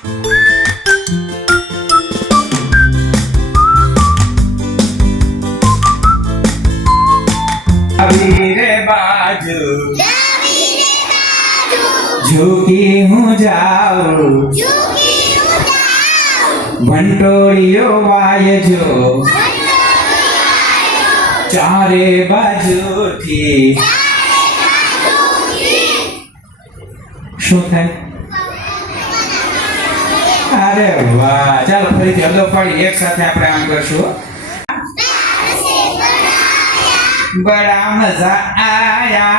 રે બાજુ ઝૂકી હું જાઉં ભંટોળીઓ વાયજો ચારે બાજુથી શું થાય? અરે વાહ, ચાલો ફરીથી હલો પાડી એક સાથે આપણે આમ કરશું. बड़ा मजा आया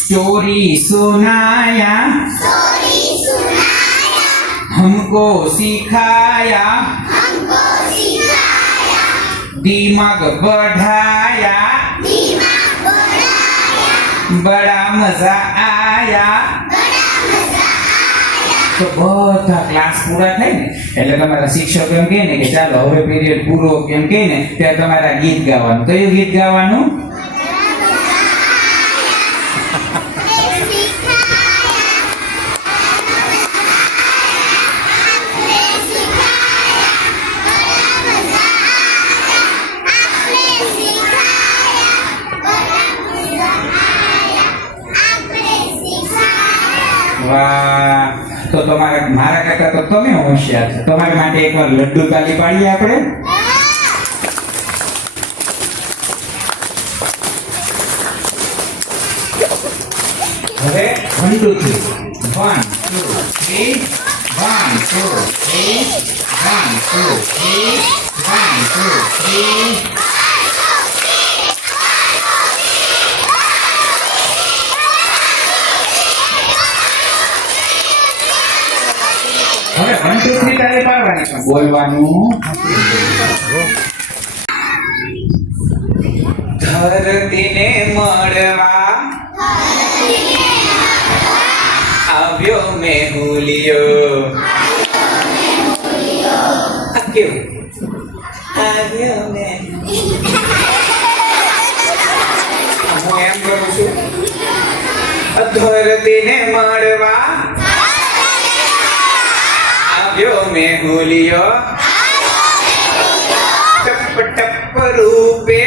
स्टोरी सुनाया हमको सिखाया दिमाग बढ़ाया बड़ा मजा आया. તો બધા ક્લાસ પૂરા થાય ને એટલે તમારા શિક્ષક એમ કહે ને કે ચાલો હવે પીરિયડ પૂરો એમ કહે ને ત્યારે તમારા ગીત ગાવાનું. કયું ગીત ગાવાનું? વાહ, તો તમારા મારા કરતા તો તમે હોશિયાર છો. તમારા માટે એકવાર લડ્ડુ તાલી પાડીએ આપણે. હવે 1 2 3 1 2 3 1 2 3 1 2 3 1 2 3 હવે 1 2 3 તારે પાડવાની પણ બોલવાનું. ધરતીને મળવા આવ્યો મેહુલિયો. આ કેવું? આવ્યો ને હું એમ કરું છું. ધરતીને મળવા આવ્યો મેહુલિયો ટપ ટપ રૂપે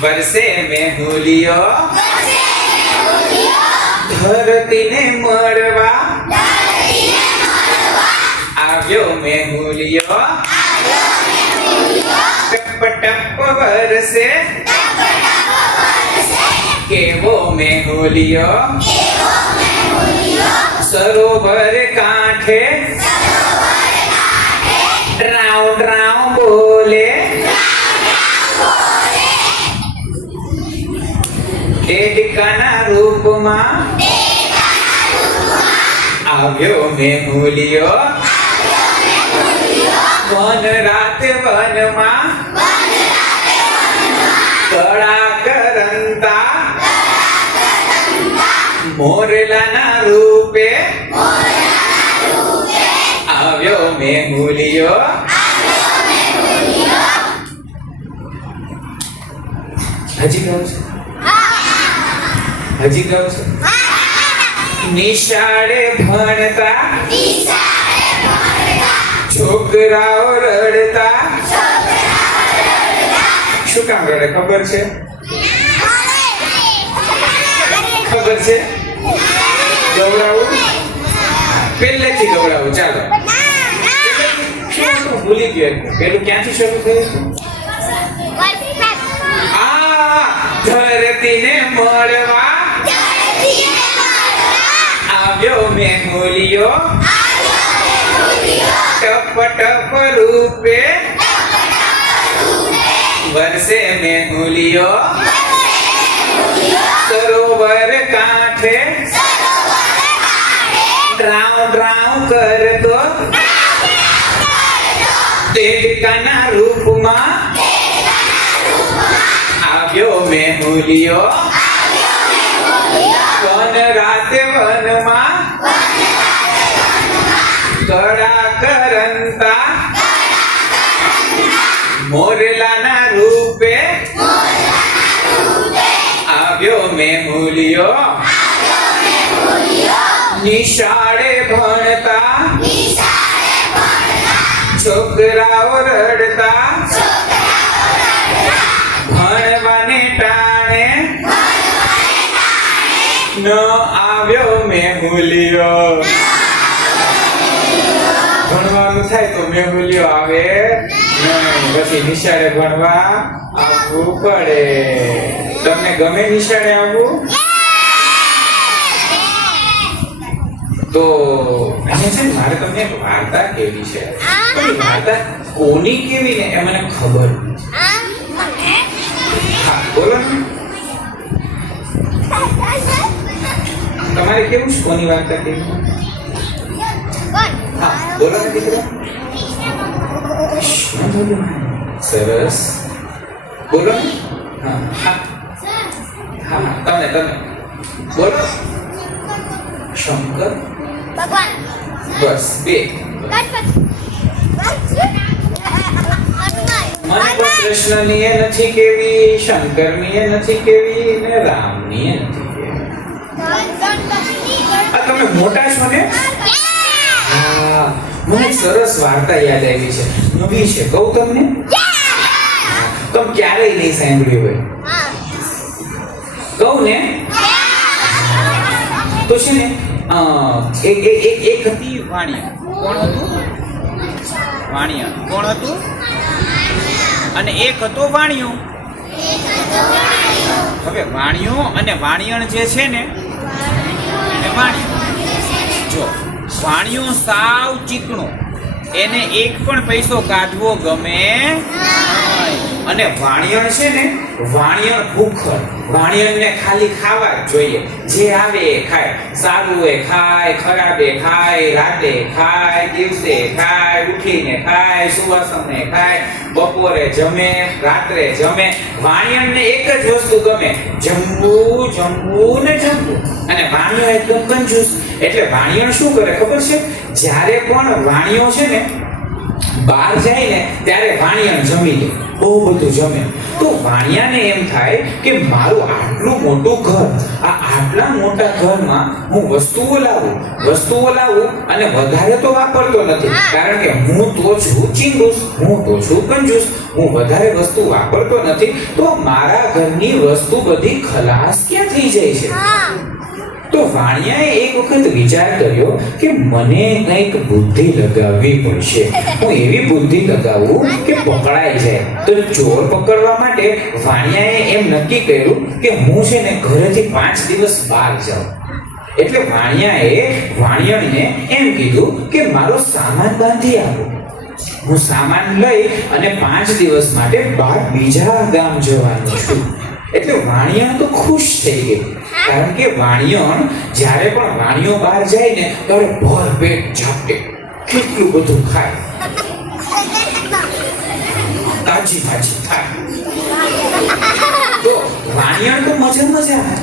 વરસે મેહુલિયો. ધરતીને મળવા આવ્યો મેહુલિયો ટપ ટપ વરસે કેવો મેહુલિયો. સરોવર કાંઠે ડ્રાઉ ડ્રાઉ બોલે દેડકાના રૂપમાં આવ્યો મેહુલિયો. વન રાત વનમાં કળા કરંતા મોરલાના રૂપે આવ્યો મેહુલિયો. હજી કહું છું? હજી કહું છું? નિશાળે ભણતા છોકરાઓ રડતા. શું કામ રડે ખબર છે? ખબર છે? ગવડાવું પહેલેથી ગવડાવું. ચાલો ભૂલી ગયો. પેલું ક્યાંથી શરૂ થયું? ધરતીને મળવા આવ્યો મેહુલિયો ટપ ટપ રૂપે વરસે મેહુલિયો. સરોવર કાંઠે ડ્રાઉ ડ્રાઉ કરતો દેડકાના રૂપમાં આવ્યો મેહુલિયો. વન રાતે વનમાં કળા કરંતા મોરલાના રૂપે આવ્યો મેહુલિયો. નિશાળે ભણતા છોકરાઓ રડતા ભણવાને ટાણે ન આવ્યો મેહુલિયો. ભણવાનું થાય તો મેહુલિયો આવે નહીં, પછી નિશાળે ભણવા આવવું પડે. તમને ગમે નિશાળે આવવું? તો અહીંયા છે ને મારે તમને એક વાર્તા કેવી છે. પણ એ વાર્તા કોની કેવી ને એ મને ખબર નથી. હા બોલો ને, તમારે કેવું છે? કોની વાર્તા કેવી? હા બોલો ને દીકરા. સરસ બોલો ને. હા હા હા તમે બોલો. શંકર ભગવાન. બસ બે. મને કોઈ કૃષ્ણની એ નથી કેવી, શંકરની એ નથી કેવી ને રામની એ નથી કેવી. આ તમે મોટા છો ને? હા, મને એક સરસ વાર્તા યાદ આવી છે, નવી છે, કહું તમને? તમે ક્યારેય નહીં સાંભળ્યું હોય. કહું ને? તો છે ને એક હતી વાણિયા. કોણ હતું? વાણિયા. કોણ હતું? અને એક હતો વાણિયો. હવે વાણિયો અને વાણિયણ જે છે ને એ વાણિયો. જો વાણિયો સાવ ચીકણો, એને એક પણ પૈસો કાઢવો ગમે નહીં. અને વાણિયણ છે ને, વાણિયણ ભૂખડ. વાણિયણને ખાલી ખાવા જ જોઈએ, જે આવે એ ખાય. સારું એ ખાય, ખરાબ એ ખાય, રાતે ખાય, દિવસે ખાય, ઉઠીને ખાય, સુવાસમને ખાય, બપોરે જમે, રાત્રે જમે. વાણિયણને એક જ વસ્તુ ગમે, જમવું જમવું ને જમવું. અને વાણિયો એકદમ કંજૂસ. એટલે વાણિયણ શું કરે ખબર છે? જ્યારે પણ વાણિયો છે ને બહાર જાય ને ત્યારે વાણિયણ જમી લે, બહુ બધું જમે. તો વાણિયાને એમ થાય કે મારું આટલું મોટું ઘર, આ આટલા મોટા ઘરમાં હું વસ્તુઓ લાવું અને વધારે તો વાપરતો નથી, કારણ કે હું તો છું ચિંગુસ, હું તો છું કંજૂસ, હું વધારે વસ્તુ વાપરતો નથી. તો મારા ઘરની વસ્તુ બધી ખલાસ ક્યાં થઈ જાય છે? તો વાણિયાએ એક વખત વિચાર કર્યો કે મને કંઈક બુદ્ધિ લગાવવી પડશે. હું એવી બુદ્ધિ લગાવું કે પકડાઈ જાય. તો ચોર પકડવા માટે વાણિયાએ એમ નક્કી કર્યું કે હું છે ને ઘરેથી 5 દિવસ બહાર જાઉં. એટલે વાણિયાએ વાણિયણને એમ કીધું કે મારો સામાન બાંધી આપો. હું સામાન લઈ અને 5 દિવસ માટે બહાર બીજા ગામ જવાનો છું. એટલે વાણિયણ તો ખુશ થઈ ગઈ, કારણ કે વાણિયણ જ્યારે પણ વાણિયો બહાર જાય ને ત્યારે ભર પેટ ઝાપટે, કેટલું બધું ખાય, તાજી થાય. તો વાણિયણ તો મજા,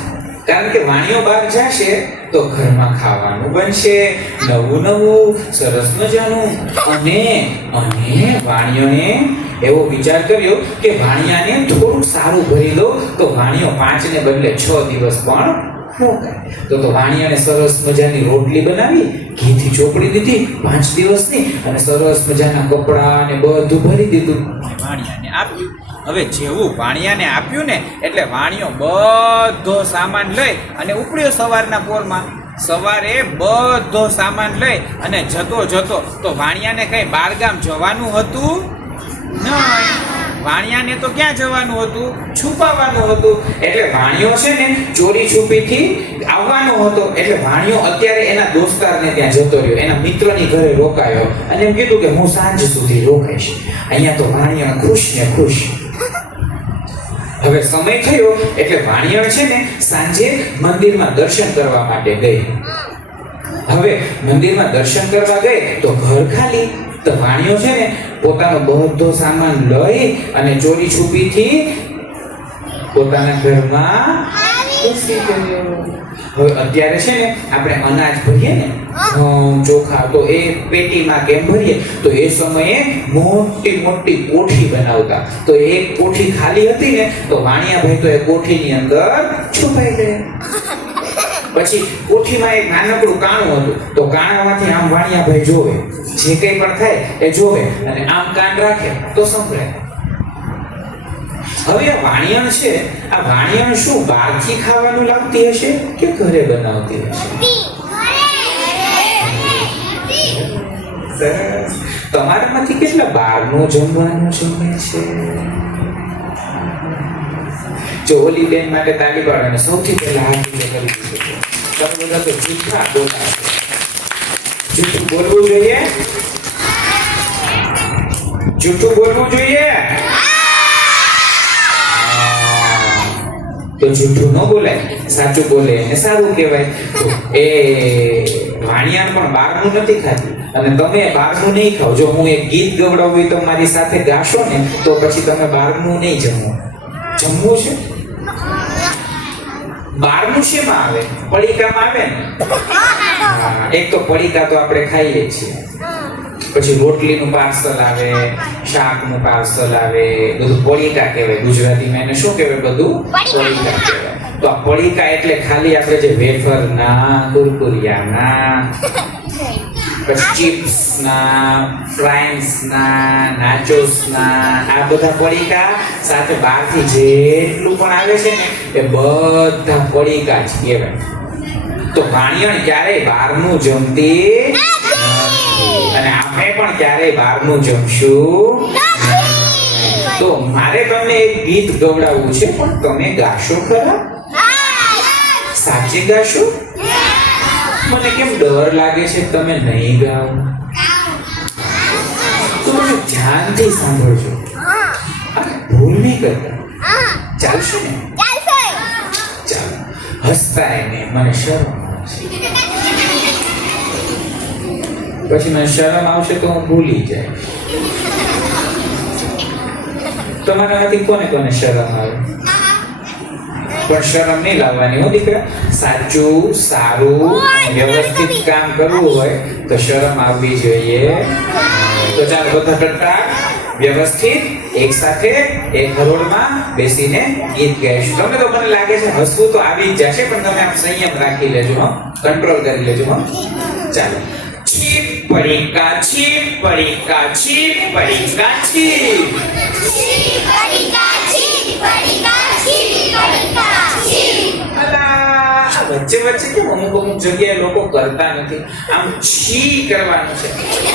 કારણ કે વાણિયો બહાર જશે તો ઘરમાં ખાવાનું બનશે, નવું સરસ મજાનું. અને વાણિયોને એવો વિચાર કર્યો કે વાણિયાને થોડું સારું ભરી લો તો વાણિયો 5 ને બદલે 6 દિવસ પણ રોકાય. તો વાણિયાને સરસ મજાની રોટલી બનાવી, ઘીથી ચોપડી દીધી 5 દિવસની, અને સરસ મજાના કપડા ને બધું ભરી દીધું, વાણિયાને આપ્યું. હવે જેવું વાણિયાને આપ્યું ને એટલે વાણિયો બધો સામાન લઈ અને ઉપડ્યો સવારના પોરમાં. સવારે બધો સામાન લઈ અને જતો તો વાણિયાને કઈ બારગામ જવાનું હતું નહીં. વાણિયાને તો ક્યાં જવાનું હતું? છુપાવાનું હતું. એટલે વાણિયો છે ને ચોરી છુપીથી આવવાનો હતો. એટલે વાણિયો અત્યારે એના દોસ્તારને ત્યાં જતો રહ્યો, એના મિત્રની ઘરે રોકાયો અને એમ કીધું કે હું સાંજ સુધી રોકાઈશ. અહીંયા તો વાણિયા ખુશ ને ખુશ. હવે સમય થયો એટલે વાણિયણ છે ને સાંજે મંદિરમાં દર્શન કરવા માટે ગઈ. હવે મંદિરમાં દર્શન કરવા ગઈ તો ઘર ખાલી. તો વાણિયો છે ને પોતાનો બધો સામાન લઈ અને ચોરી છુપીથી પોતાના ઘરમાં ઘૂસી ગયો. હવે અત્યારે છે ને આપણે અનાજ ભરીએ ને, ચોખા, તો એ પેટીમાં કેમ ભરીએ, તો એ સમયે મોટી કોઠી બનાવતા. તો એક કોઠી ખાલી હતી ને તો વાણિયાભાઈ તો એ કોઠીની અંદર છુપાઈ ગયા. પછી કોઠીમાં એક નાનકડું કાણું હતું, તો કાણામાંથી આમ વાણિયાભાઈ જોવે, જે કંઈ પણ થાય એ જોવે અને આમ કાન રાખે તો સંભળાય. હવે આ વાણિયણ છે, આ વાણિયણ શું બહારથી ખાવાનું લાવતી હશે કે ઘરે બનાવતી હશે? સરસ. તમારામાંથી કેટલા બહારનું જમવાનું જમે છે? જો ઓલી બેન માટે તાળી પાડો, સૌથી પહેલા હાથ ઊંચો કરી દીધો. તમે બધા તો જૂઠા બોલા છો. જૂઠું બોલવું જોઈએ, જૂઠું બોલવું જોઈએ. તો જૂઠું ન બોલાય, સાચું બોલે એને સારું કહેવાય. એ વાણિયાણ પણ બહારનું નથી ખાતી અને તમે બહારનું નહીં ખાઓ. જો હું એક ગીત ગવડાવું તો મારી સાથે ગાશો ને તો પછી તમે બહારનું નહીં જમો. જમવું છે બહારનું શેમાં આવે? પડીકામાં આવે ને. એક તો પડીકા તો આપણે ખાઈએ છીએ, પછી રોટલીનું પાર્સલ આવે, શાકનું પાર્સલ આવે, બધું પડીકા કહેવાય. ગુજરાતીમાં એને શું કહેવાય? બધું પડીકા કહેવાય. તો આ પડીકા એટલે ખાલી આપણે જે વેફરના, કુરકુરિયાના, પછી ચિપ્સના, ફ્રાઈસના, નાચોસના, આ બધા પડીકા સાથે બહારથી જેટલું પણ આવે છે ને એ બધા પડીકા જ કહેવાય. તો વાણિયણ ક્યારેય બહારનું જમતી અને આપણે પણ ક્યારેય બહારનું જમશું. તો મારે તમને એક ગીત ગવડાવવું છે, પણ તમે ગાશો ખરા? સાચે ગાશો? મને કેમ ડર લાગે છે તમે નહીં ગાઓ. તો મને ધ્યાનથી સાંભળજો, ભૂલ નહીં કરતા. ચાલશે ને? ચાલો. હસતા એને મને શરમ આવશે, પછી મને શરમ આવશે તો હું ભૂલી જાય. તમારામાંથી કોને કોને શરમ આવે? પણ શરમ નહીં લાવવાની હો દીકરા. સાચું, સારું, વ્યવસ્થિત કામ કરવું હોય તો શરમ આવવી જોઈએ. તો ચાલો બધા કરતા વ્યવસ્થિત એક સાથે એક હરોળમાં બેસીને ગીત ગાઈશું. તમને તો મને લાગે છે હસવું તો આવી જ જશે, પણ તમે આમ સંયમ રાખી લેજો, હો, કંટ્રોલ કરી લેજો. હો, ચાલો. ચીપ પડીકા, ચીપ પડીકા, ચીપ પડીકા, ચીપ. વચ્ચે વચ્ચે કેમ અમુક જગ્યાએ લોકો કરતા નથી? આમ છી કરવાનું છે.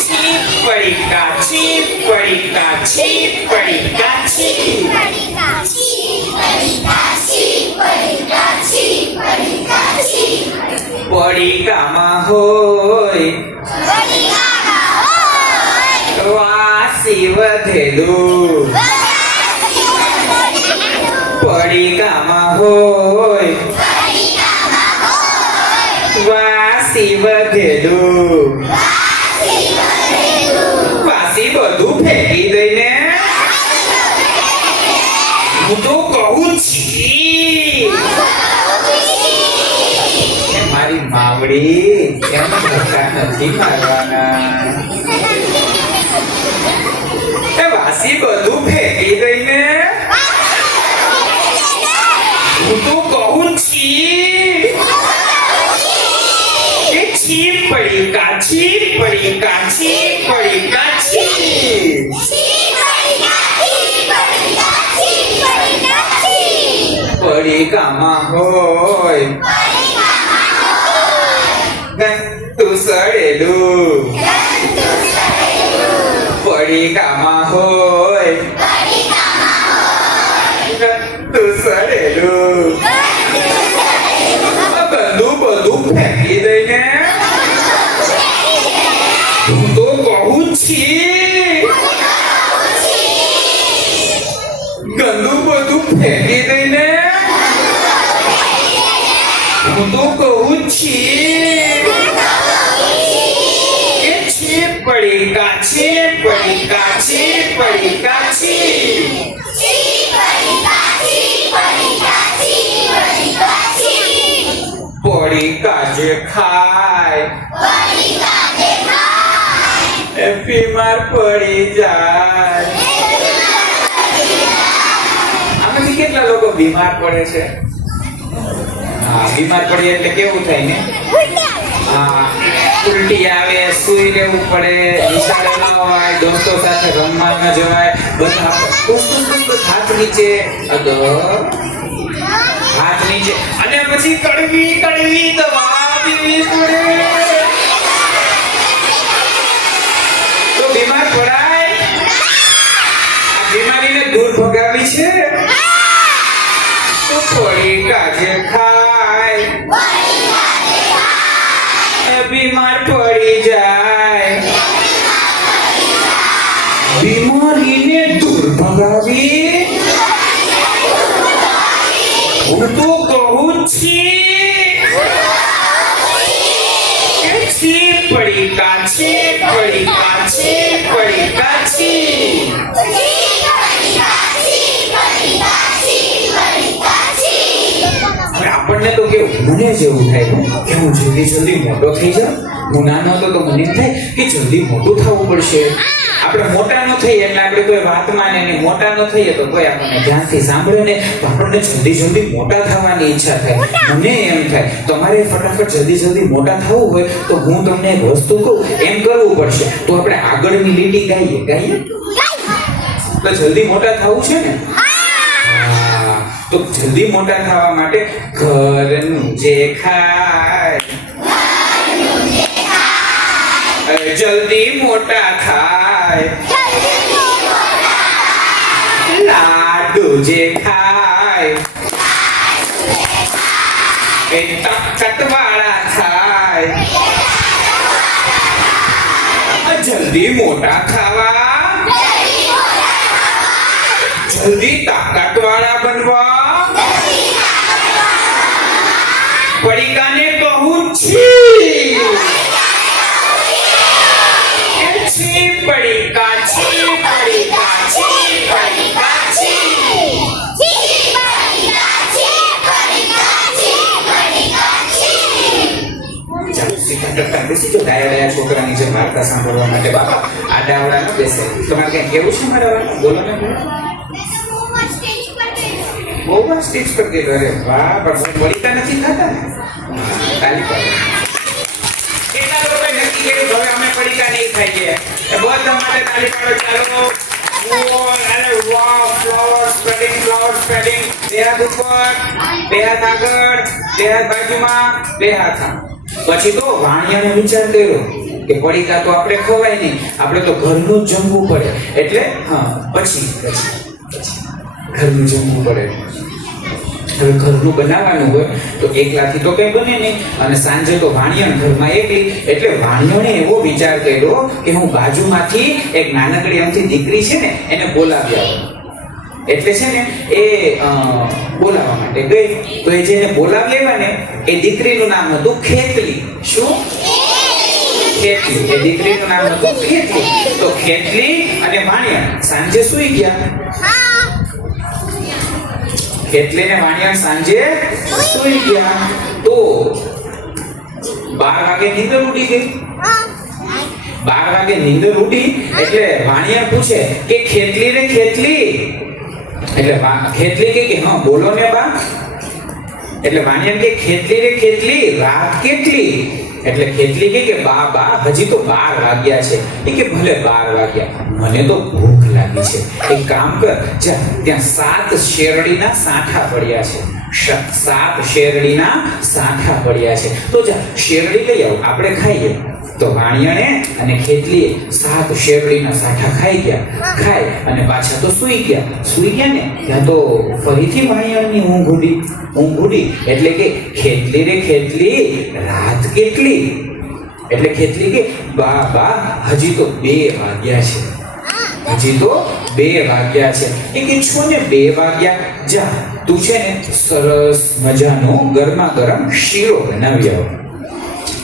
ચીપ પડીકા, ચીપ પડીકા, ચીપ પડીકા, ચીપ. પડીકામાં હોય વાસી વધેલું. પડીકામાં હોય વાસી વધેલું. વાસી બધું ફેંકી દઈને હું તો કહું છી. મારી માવડી એમ ધક્કા નથી મારવાના. એ વાસી બધું ફેંકી દઈને હું તો કહું છી. ચીપ પડીકા, ચીપ પડીકા, ચીપ પડીકા, ચીપ. પડીકામાં હોય ગંતુ સડેલું. પડીકામાં હોય ગંતુ સડેલું. ગંદુ બધું ફેંકી દઈને હું તો કહું છી. ગંદુ બધું ફેંકી દઈને હું તો કહું છી. એ ચીપ પડીકા, ચીપ પડીકા, ચીપ પડીકા, ચીપ. પડીકા જે ખાય એ બીમાર પડી જાય. આમાંથી કેટલા લોકો બીમાર પડે છે? હા, બીમાર પડીએ એટલે કેવું થાય ને? હા, ઉલટી આવે, સૂઈ રહેવું પડે, નિશાળે ન હોય, દોસ્તો સાથે રમવા ન જવાય, બધા હાથ નીચે, હાથ નીચે, અને પછી કડવી કડવી દવા પીવી પડે. તો બીમાર પડાય. આ બીમારીને દૂર ભગાવી છે તો થોડી કાજે ખાય, બીમાર પડી જાય. બીમારીને દૂર ભગાવી હું તો કહું છી પડી કાચી પડી કાચી પડી કાચી. આપણને તો કેવું, મને જેવું થાય કે હું જલ્દી જલ્દી મોટો થઈ જાઉં. હું નાનો હતો તો મને એમ થાય કે જલ્દી મોટું થવું પડશે. આપણે મોટા ન થઈએ એટલે આપણે કોઈ વાત માને નહીં, મોટા ન થઈએ તો કોઈ આપણને ધ્યાનથી સાંભળે ને, તો આપણને જલ્દી જલ્દી મોટા થવાની ઈચ્છા થાય. મને એમ થાય તમારે ફટાફટ જલ્દી મોટા થવું હોય તો હું તમને એક વસ્તુ કહું, એમ કરવું પડશે. તો આપણે આગળની લીટી ગાઈએ તો જલ્દી મોટા થવું છે ને. તો જલ્દી મોટા થવા માટે ઘરનું જે ખાય જલ્દી મોટા થાય. લાડુ જે ખાય એ ટકટવાળા થાય. જલ્દી મોટા થવા, જલ્દી તાકાતવાળા બનવા. પડીકાને કહું છી પડીકા છી પડીકા છી પડીકા છી. છોકરાની જે વાર્તા સાંભળવા માટે બાપા આડાવડા ન બેસે. તમારે કઈ કેવું છે મારા? બોલો ને. બહુ સ્ટીચ કરી દીધો. અરે વાહ, પણ વળીતા નથી થતા ને. તાલી પાડો. કેટલા લોકોએ નક્કી કર્યું હવે અમે પડીકા નહીં ખાઈએ? એ બધા માટે તાલી પાડો. ચાલો. અરે વાહ, ફ્લાવર સ્પ્રેડિંગ. બે હાથ ઉપર, બે હાથ આગળ, બે હાથ બાજુમાં, બે હાથ આમ. પછી તો વાણિયાને વિચાર કર્યો કે પડીકા તો આપણે ખવાય નહીં, આપણે તો ઘરનું જ જમવું પડે. એટલે પછી ઘરનું જમવું પડે. હવે ઘરનું બનાવવાનું હોય તો એકલાથી તો કઈ બને નહીં, અને સાંજે તો વાણિયાણ ઘરમાં એકલી. એટલે વાણિયાણે એવો વિચાર કર્યો કે હું બાજુમાંથી એક નાનકડી અમથી દીકરી છે ને એને બોલાવી આવું. એટલે છે ને એ બોલાવવા માટે ગઈ. તો એ જેને બોલાવી આવ્યા ને એ દીકરીનું નામ હતું ખેતલી. શું? ખેતલી. એ દીકરીનું નામ હતું ખેતલી. તો ખેતલી અને વાણિયાણ સાંજે સૂઈ ગયા. ખેતલી ને વાણિયાણ સાંજે સૂઈ ગયા. તો 12 વાગે નીંદર ઉડી ગઈ. 12 વાગે નીંદર ઉડી એટલે વાણિયાણ પૂછે કે ખેતલી રે ખેતલી. એટલે ખેતલી કે હા બોલો ને બા. એટલે વાણિયાણ કે ખેતલી રે ખેતલી, રાત કેટલી? એટલે ખેતલી કે બા હજી તો 12 વાગ્યા છે. એ કે ભલે 12 વાગ્યા, મને તો ભૂખ લાગી છે. એક કામ કર, જા ત્યાં 7 શેરડીના સાંઠા પડ્યા છે. 7 શેરડીના સાંઠા પડ્યા છે. તો જા શેરડી લઈ આવ, આપણે ખાઈએ. તો વાણિયાણે અને ખેતલીએ 7 શેરડીના સાંઠા ખાઈ ગયા. ખાઈ અને પાછા તો સૂઈ ગયા ને ત્યાં તો ફરીથી વાણિયાણની ઊંઘ ઉડી. એટલે કે ખેતલી રે ખેતલી, રાત કેટલી? એટલે ખેતલી કે બા હજી તો 2 વાગ્યા છે. હજી તો 2 વાગ્યા છે. એ કે છો ને 2 વાગ્યા, જા તું છે ને સરસ મજાનો ગરમા ગરમ શીરો બનાવી આવ.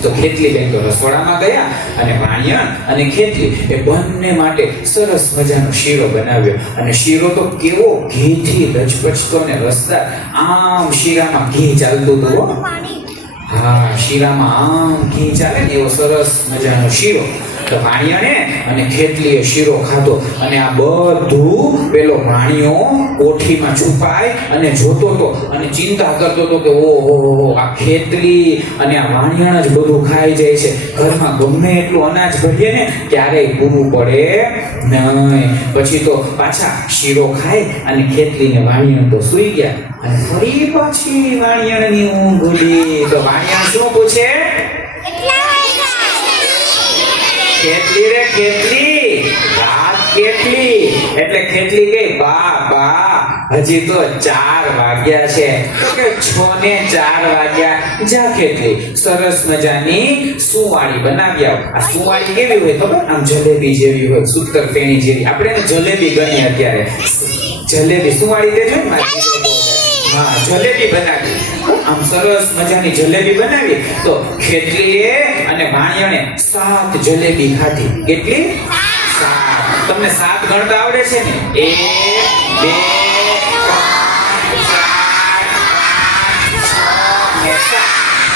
તો ખેતલી બેન તો રસોડામાં ગયા અને વાણિયાણ અને ખેતલી એ બંને માટે સરસ મજાનો શીરો બનાવ્યો. અને શીરો તો કેવો ઘીથી રચપચતો ને રસદાર, આમ શીરામાં ઘી ચાલતું હતું. હા, શીરામાં આમ ઘી ચાલે ને એવો સરસ મજાનો શીરો. તો વાણિયાને અને ખેતલીએ શીરો ખાધો અને આ બધું પેલો વાણિયો કોઠીમાં છુપાય અને જોતો હતો અને ચિંતા કરતો હતો કે ઓહો આ ખેતલી અને આ વાણિયાણ જ બધું ખાઈ જાય છે, ઘરમાં ગમે એટલું અનાજ ભરીએ ને ક્યારેય પૂરું પડે નહીં. પછી તો પાછા શીરો ખાય અને ખેતલીને વાણિયાણ તો સૂઈ ગયા અને ફરી પાછી વાણિયાણની ઊંઘ ઉડી. તો વાણિયાણ શું પૂછે? ખેતલી રે ખેતલી, રાત કેટલી? એટલે ખેતલી ગઈ બા હજી તો 4 વાગ્યા છે. તો કે 6 ને 4 વાગ્યા. જા ખેતલી સરસ મજાની સુવાળી બનાવી આવ. આ સુવાળી કેવી હોય ખબર? આમ જલેબી જેવી હોય, સૂતર ફેણી જેવી. આપણે એને જલેબી ગણીએ અત્યારે. જલેબી સુવાળી તે જોઈ ને? હા, જલેબી બનાવી. આમ સરસ મજાની જલેબી બનાવી. તો ખેતલીએ અને વાણિયાણે 7 જલેબી ખાધી. કેટલી? 7. તમને 7 ગણતા આવડે છે ને? 1 2 3 4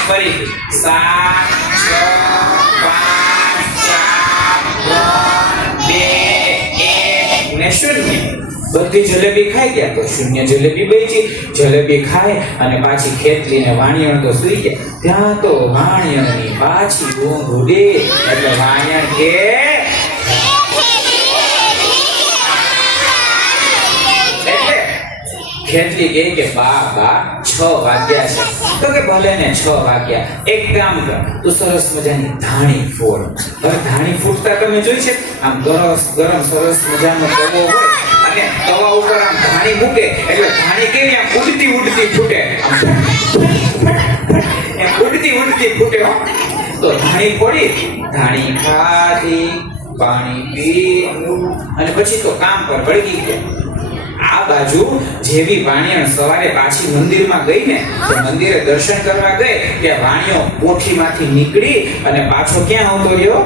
5 6 7 8 9 10 11 ને શૂન્ય. બધી જલેબી ખાઈ ગયા તો શૂન્ય જલેબી બચી. જલેબી ખાય અને પાછી ખેતલીને વાણિયાણ તો સૂઈ ગયા. ત્યાં તો વાણિયાણની પાછી ઊંઘ ઉડી. એટલે વાણિયાણ કે ખેતલી કહે કે બા 6 વાગ્યા છે. તો કે ભલે ને 6 વાગ્યા. એક કામ કર, તું સરસ મજાની ધાણી ફોડ. હવે ધાણી ફૂટતા તમે જોઈ છે? આમ ગરમ સરસ મજાનો તવો હોય અને તવા ઉપર આમ ધાણી મૂકે એટલે ધાણી કેવી આમ ઉડતી ફૂટે. એમ ઉડતી ફૂટે. તો ધાણી ફોડી, ધાણી ખાધી, પાણી પીવું અને પછી તો કામ પર વળગી ગયા. આ બાજુ જેવી વાણિયાણ સવારે પાછી મંદિરમાં ગઈ ને, તો મંદિરે દર્શન કરવા ગઈ કે વાણિયો કોઠીમાંથી નીકળી અને પાછો ક્યાં આવતો રહ્યો?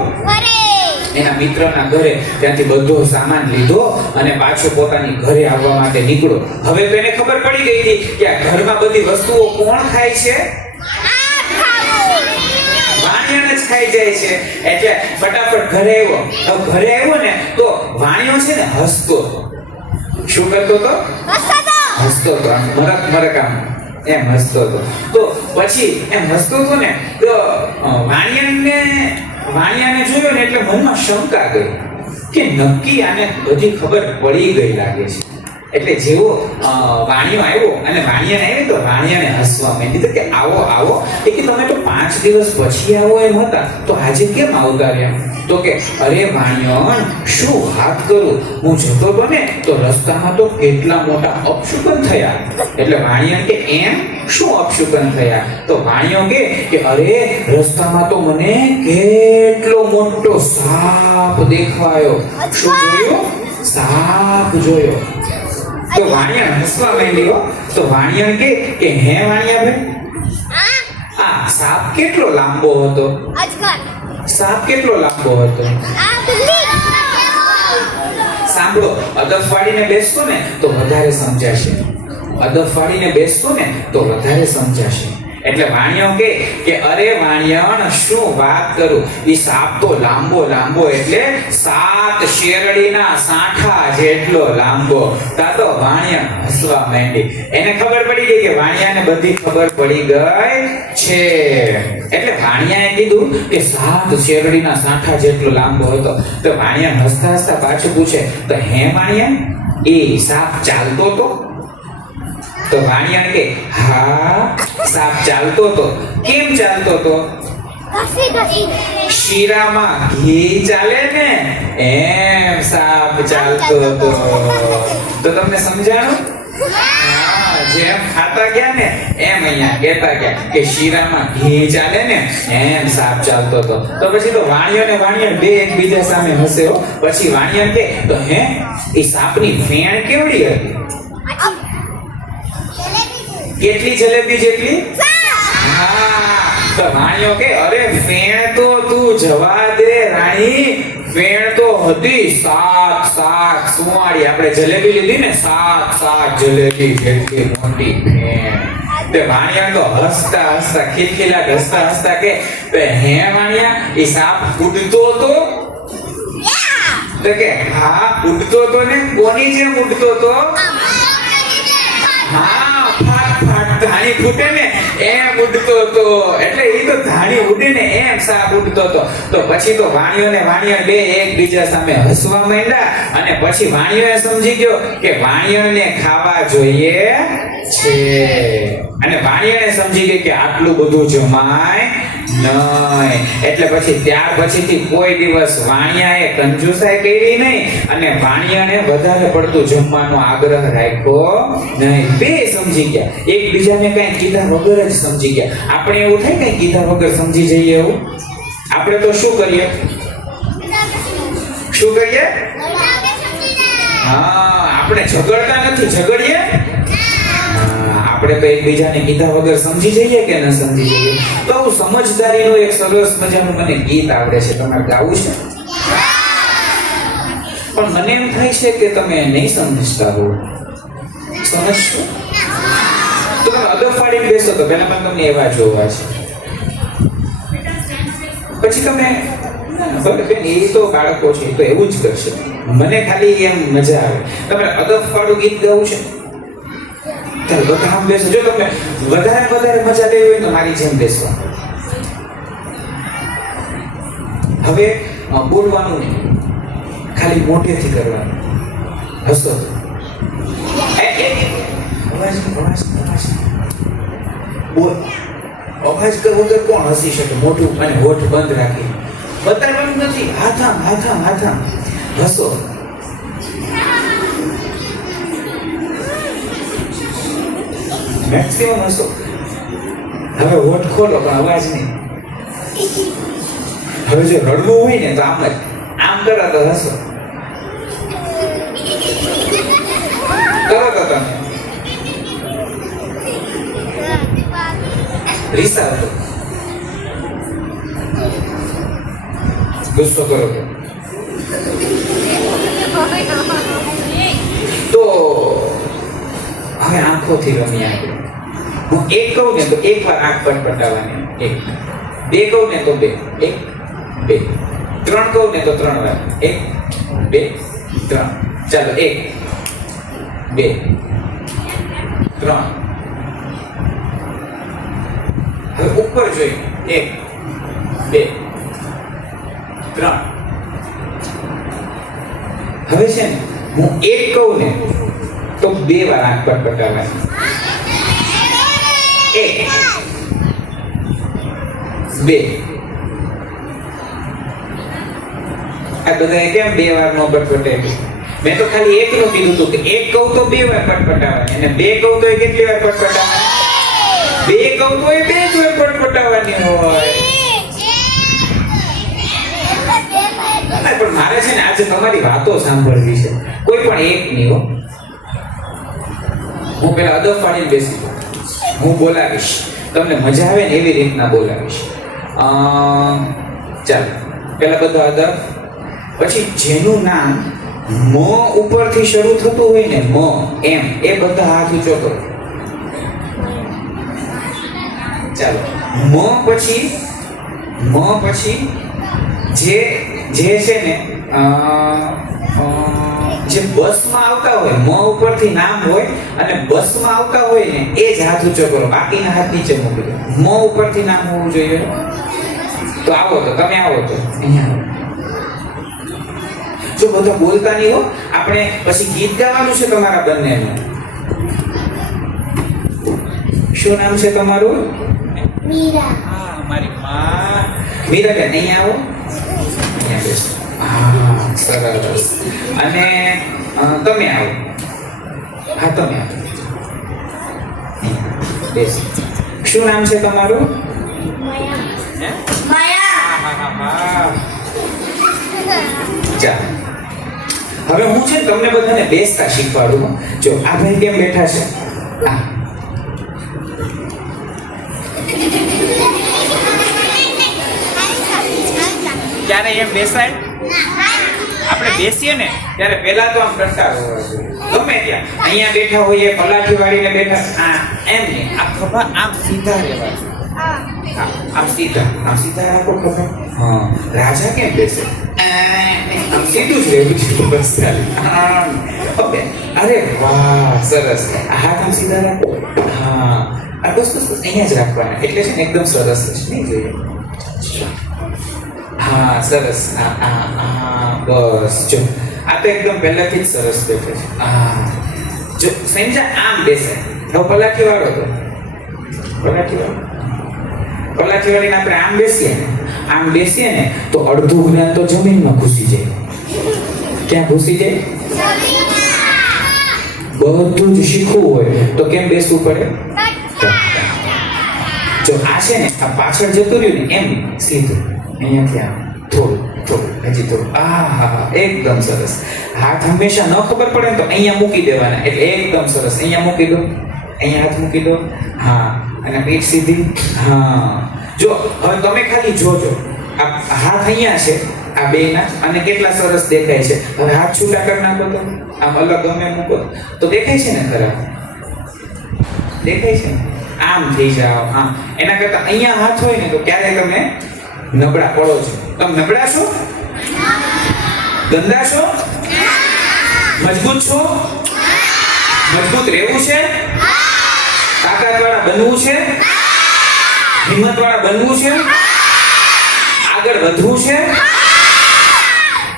એના મિત્રના ઘરે. ત્યાંથી બધો સામાન લીધો અને પાછો પોતાની ઘરે આવવા માટે નીકળ્યો. હવે તો એને ખબર પડી ગઈ હતી કે આ ઘરમાં બધી વસ્તુઓ કોણ ખાય છે? વાણિયાણ જ ખાઈ જાય છે. એટલે ફટાફટ ઘરે આવ્યો. ઘરે આવ્યો ને તો વાણિયો છે ને હસતો હતો. શું કરતો હતો? હસતો હતો. મરક આમ એમ હસતો હતો. તો પછી એમ હસતો હતો ને તો વાણિયાને જોયો ને એટલે મનમાં શંકા ગઈ કે નક્કી આને બધી ખબર પડી ગઈ લાગે છે. એટલે જેવો વાણિયો આવ્યો અને વાણિયાને આવ્યો તો વાણિયાને હસવા માંડી કે આવો કે તમે તો 5 દિવસ પછી આવો એમ હતા, તો આજે કેમ આવતા રહ્યા? તો કે અરે વાણિયો શું વાત કરું, હું જતો હતો ને તો રસ્તામાં તો કેટલા મોટા અપશુકન થયા. એટલે વાણિયા કે એમ શું અપશુકન થયા? તો વાણિયો કે અરે રસ્તામાં તો મને કેટલો મોટો સાપ દેખાયો. શું જોયું? સાપ જોયો. તો વાણિયા હસવા માંડ્યો. તો વાણિયા કે હે વાણિયા ભાઈ, આ સાપ કેટલો લાંબો હતો? સાપ કેટલો લાંબો હતો? સાંભળો, અદબ વાળીને બેસતો ને તો વધારે સમજાશે. અદબ વાળીને બેસતો ને તો વધારે સમજાશે. એટલે વાણિયો કે અરે વાણિયાણ શું વાત કરું, ઈ સાપ તો લાંબો એટલે 7 શેરડીના સાંઠા જેટલો લાંબો. તા તો વાણિયા હસવા માંડી. એને ખબર પડી ગઈ કે વાણિયાને બધી ખબર પડી ગઈ છે. એટલે વાણિયાએ કીધું કે 7 શેરડીના સાંઠા જેટલો લાંબો હતો. તો વાણિયા હસતા પાછું પૂછે તો હે વાણિયા, એ સાપ ચાલતો તો? તો વાણિયા કે હા, સાપ ચાલતો તો. કેમ ચાલતો તો? શીરામાં ઘી ચાલે ને એમ સાપ ચાલતો હતો. તો તમને સમજાણું? જેમ ખાતા ગયા ને એમ અહીંયા કહેતા ગયા કે શીરામાં ઘી ચાલે ને એમ સાપ ચાલતો હતો. તો પછી તો વાણિયો ને વાણિયા બે એકબીજા સામે હસે હો. પછી વાણિયા કે તો હે, એ સાપની ફેણ કેવડી હતી? કેટલી જલેબી જેટલી? હા. તો વાણિયો કે અરે ફેણ તો તું જવા દે રાણી, ફેણ તો હતી 7 સુવાળી. આપણે જલેબી લીધી ને 7 જલેબી જેટલી મોટી ફેણ. તે વાણિયા તો હસતા ખિલખિલાટ હસતા કે હે વાણિયા, એ સાપ ઉડતો હતો? તો કે હા ઉડતો તો ને કોની જેમ ઉડતો તો હા ફાટ ફાટ ધાણી ફૂટે ને એમ ઉડતો તો એટલે એ તો ધાણી ઉડે ને એમ સાપ ઉડતો તો પછી તો વાણિયો બે એકબીજા સામે હસવા માંડ્યા અને પછી વાણિયો સમજી ગયો કે વાણિયોને ખાવા જોઈએ છે અને વાણિયાને સમજી ગઈ કે આટલું બધું જમાય નહીં એટલે પછી ત્યાર પછીથી કોઈ દિવસ વાણિયાએ કંજુસાઈ કરી નહીં અને વાણિયાને વધારે પડતું જમવાનો આગ્રહ રાખ્યો નહીં બે સમજી ગયા એકબીજાને કઈ કીધા વગર જ સમજી ગયા આપણે એવું થાય કઈ કીધા વગર સમજી જઈએ એવું આપણે તો શું કરીએ હા આપણે ઝઘડતા નથી ઝઘડીએ આપણે તો એકબીજાને કીધા વગર સમજી જઈએ કે ન સમજી જઈએ તો સમજદારીનું એક સરસ મજાનું મને ગીત આવડે છે તમારે ગાવું છે પણ મને એમ થાય છે કે તમે નહીં સમજતા હો સમજશો તો તમે અદબ પાડીને બેસો તો પહેલા પણ તમને એવા જોવા છે પછી તમે એ તો બાળકો છે તો એવું જ કરશે મને ખાલી એમ મજા આવે તમારે અદબ પાડું ગીત ગાવું છે ત્યારે બધા આમ બેસો જો તમે વધારે મજા લેવી હોય તો મારી જેમ બેસવા હવે બોલવાનું નહીં ખાલી મોઢેથી કરવાનું હસો બોલ અવાજ વગર કોણ હસી શકે મોઢું અને હોઠ બંધ રાખી બતાવવાનું નથી હાથામ હસો મેક્સિમમ હસો હવે હોઠ ખોલો પણ અવાજ નહીં હવે જો રડવું હોય ને તો આમ જ આમ કરો તો હસો કરો તો તમે રીસા હતો ગુસ્સો કરો તો હવે આંખોથી રમી આપણે હું એક કહું ને તો એક વાર આંખ પટપટાવવાની એક બે કહું ને તો બે એક બે ત્રણ કહું ને તો ત્રણ વાર એક બે ત્રણ ચાલો એક બે ત્રણ હવે ઉપર જોઈ એક બે ત્રણ હવે છે ને હું એક કહું ને તો બે વાર આંખ પટપટાવવાની એક બે આ બધા કેમ બે વાર નો પટપટે મેં તો ખાલી એક નું કીધું હતું કે એક કહું તો બે વાર પટપટાવવાની અને બે કહું તો કેટલી વાર પટપટાવવાની બે કહું તો બે જ વાર પટપટાવવાની હોય પણ મારે છે ને આજે તમારી વાતો સાંભળવી છે કોઈ પણ એક નહીં હો હું પેલા અદબ પાડીને બેસી હું બોલાવીશ તમને મજા આવે ને એવી રીતના બોલાવીશ ચાલો પેલા બધા અદબ પછી જેનું નામ મ ઉપરથી શરૂ થતું હોય ને મ એમ એ બધા હાથ ઊંચો કરો ચાલો મ પછી જે છે ને જે બસમાં આવતા હોય મ ઉપરથી નામ હોય અને બસમાં આવતા હોય ને એ જ હાથ ઊંચો કરો બાકીના હાથ નીચે મૂકી દો મ ઉપરથી નામ હોવું જોઈએ તો આવો તો તમે આવો તો અહીંયા જો બધા બોલતા નહીં હો આપણે પછી ગીત ગાવાનું છે તમારા બંનેનું શું નામ છે તમારું મીરા હા મારી માં મીરા કે નહીં આવો અહીંયા બેસો હા સરસ અને તમે આવો હા તમે આવો બેસ શું નામ છે તમારું માયા ચાલો હવે હું છે તમને બધાને બેસતા શીખવાડું જો આ ભાઈ કેમ બેઠા છે ક્યારે એમ બેસાય આપણે બેસીએ ને ત્યારે પહેલા તો આમ કરતા ગમે ત્યાં અહીંયા બેઠા હોઈએ પલાઠી વાળીને બેઠા એમ નહીં આ ખભા આમ સીધા રહેવા આમ સીધા રાખો ખભા હા રાજા કેમ બેસે આમ સીધું જ રહેવું છે બસ ખાલી. ઓકે. અરે વાહ, સરસ. આ હાથ આમ સીધા રાખો. હા, આ બસ બસ બસ અહીંયા જ રાખવાના, એટલે છે ને એકદમ સરસ થશે. નહીં જોઈએ? હા, સરસ. બસ જો આ તો એકદમ પહેલાથી જ સરસ બેઠે છે. જો સમજા, આમ બેસે. હવે પલાઠી વાળો તો પલાઠી વાળીને આપણે આમ બેસીએ ને તો અડધું જ્ઞાન તો જમીનમાં ઘૂસી જાય. ક્યાં ઘૂસી જાય? બધું જ શીખવું હોય તો કેમ બેસવું પડે? જો આ છે ને, આ પાછળ જતું રહ્યું ને એમ સીધું અહીંયાથી આમ થોડું હજી થોડું. એકદમ સરસ. હાથ હંમેશા ન ખબર પડે ને તો અહીંયા મૂકી દેવાના, એટલે એકદમ સરસ. અહીંયા મૂકી દો, અહીંયા હાથ મૂકી દો. હા, અને પીઠ સીધી. હા, જો હવે તમે ખાલી જોજો, આ હાથ અહીંયા છે આ બેના, અને કેટલા સરસ દેખાય છે. હવે હાથ છૂટા કરી નાખો તો આમ અલગ ગમે મૂકો તો દેખાય છે ને ખરા? દેખાય છે ને? આમ થઈ જાઓ. હા, એના કરતા અહીંયા હાથ હોય ને તો ક્યારે તમે નબળા પડો છો. તમે નબળા છો? ગંદા છો? મજબૂત છો? મજબૂત રહેવું છે? તાકાતવાળા બનવું છે? હિંમતવાળા બનવું છે? આગળ વધવું છે?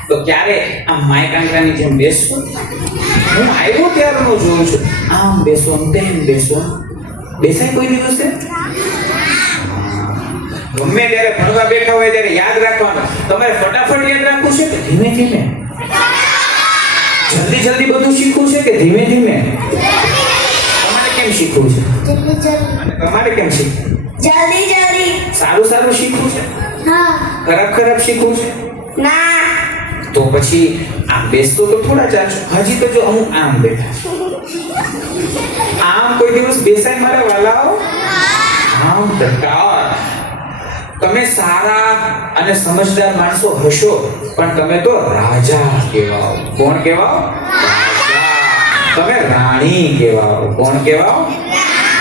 તો ક્યારે આમ માય કાંકરાની જેમ બેસવું? હું આવ્યો ત્યારનો જોઉં છું, આમ બેસો તેમ બેસો. બેસાય કોઈ દિવસે? ગમે ત્યારે ભણવા બેઠા હોય ત્યારે યાદ રાખવાનું. તમારે ફટાફટ યાદ રાખવું છે કે ધીમે ધીમે? જલ્દી બધું શીખવું છે કે ધીમે ધીમે? તમારે કેમ શીખવું છે? અને તમારે કેમ શીખવું? જલ્દી. સારું શીખવું છે? હા. ખરાબ શીખવું છે? ના. તો પછી આમ બેસતો તો થોડા ચાલશો. હજી તો જો હું આમ બેઠા, આમ કોઈ દિવસ બેસાય મારા વાલાઓ? આમ ટટાર. તમે સારા અને સમજદાર માણસો હશો, પણ તમે તો રાજા કહેવાઓ. કોણ કહેવાઓ? રાજા. તમે રાણી કહેવાઓ. કોણ કહેવાઓ?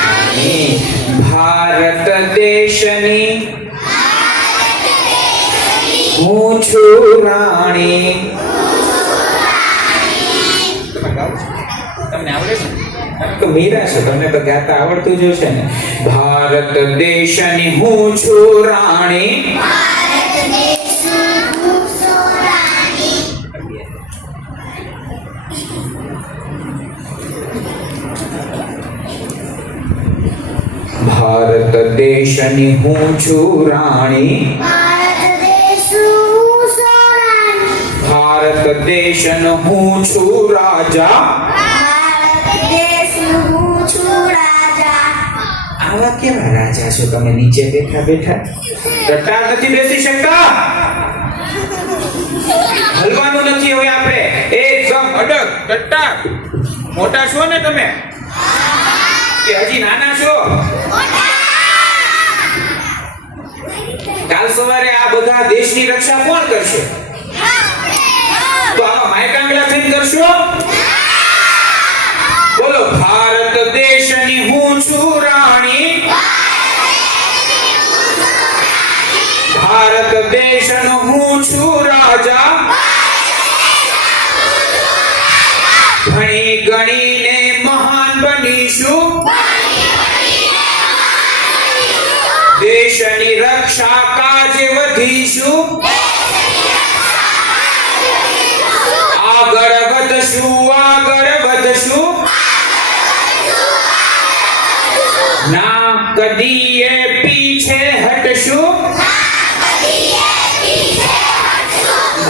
રાણી. ભારત દેશની હું છું રાણી. તમને આવડે છે? તો મીરા છે, તમને તો ગાતા આવડતું જ હશે ને. ભારત દેશની હું છું રાણી. ભારત દેશની હું છું રાણી. ભારત દેશનો હું છું રાજા. આવા કેવા રાજા છો તમે નીચે બેઠા? ટટ્ટાર નથી બેસી શકતા? હલવાનું નથી હવે આપણે, એકદમ અડગ ટટ્ટાર. મોટા છો ને તમે કે હજી નાના છો? કાલ સવારે આ બધા દેશની રક્ષા કોણ કરશે? તો આવા માયકાંગલા થઈને કરશો? બોલો, ભારત દેશની હું છું રાણી. ભારત દેશનો હું છું રાજા. ભણી ગણીને મહાન બનીશું. દેશની રક્ષા કાજે વધીશું. આગળ વધશું. ના કદીએ પીછે હટશું.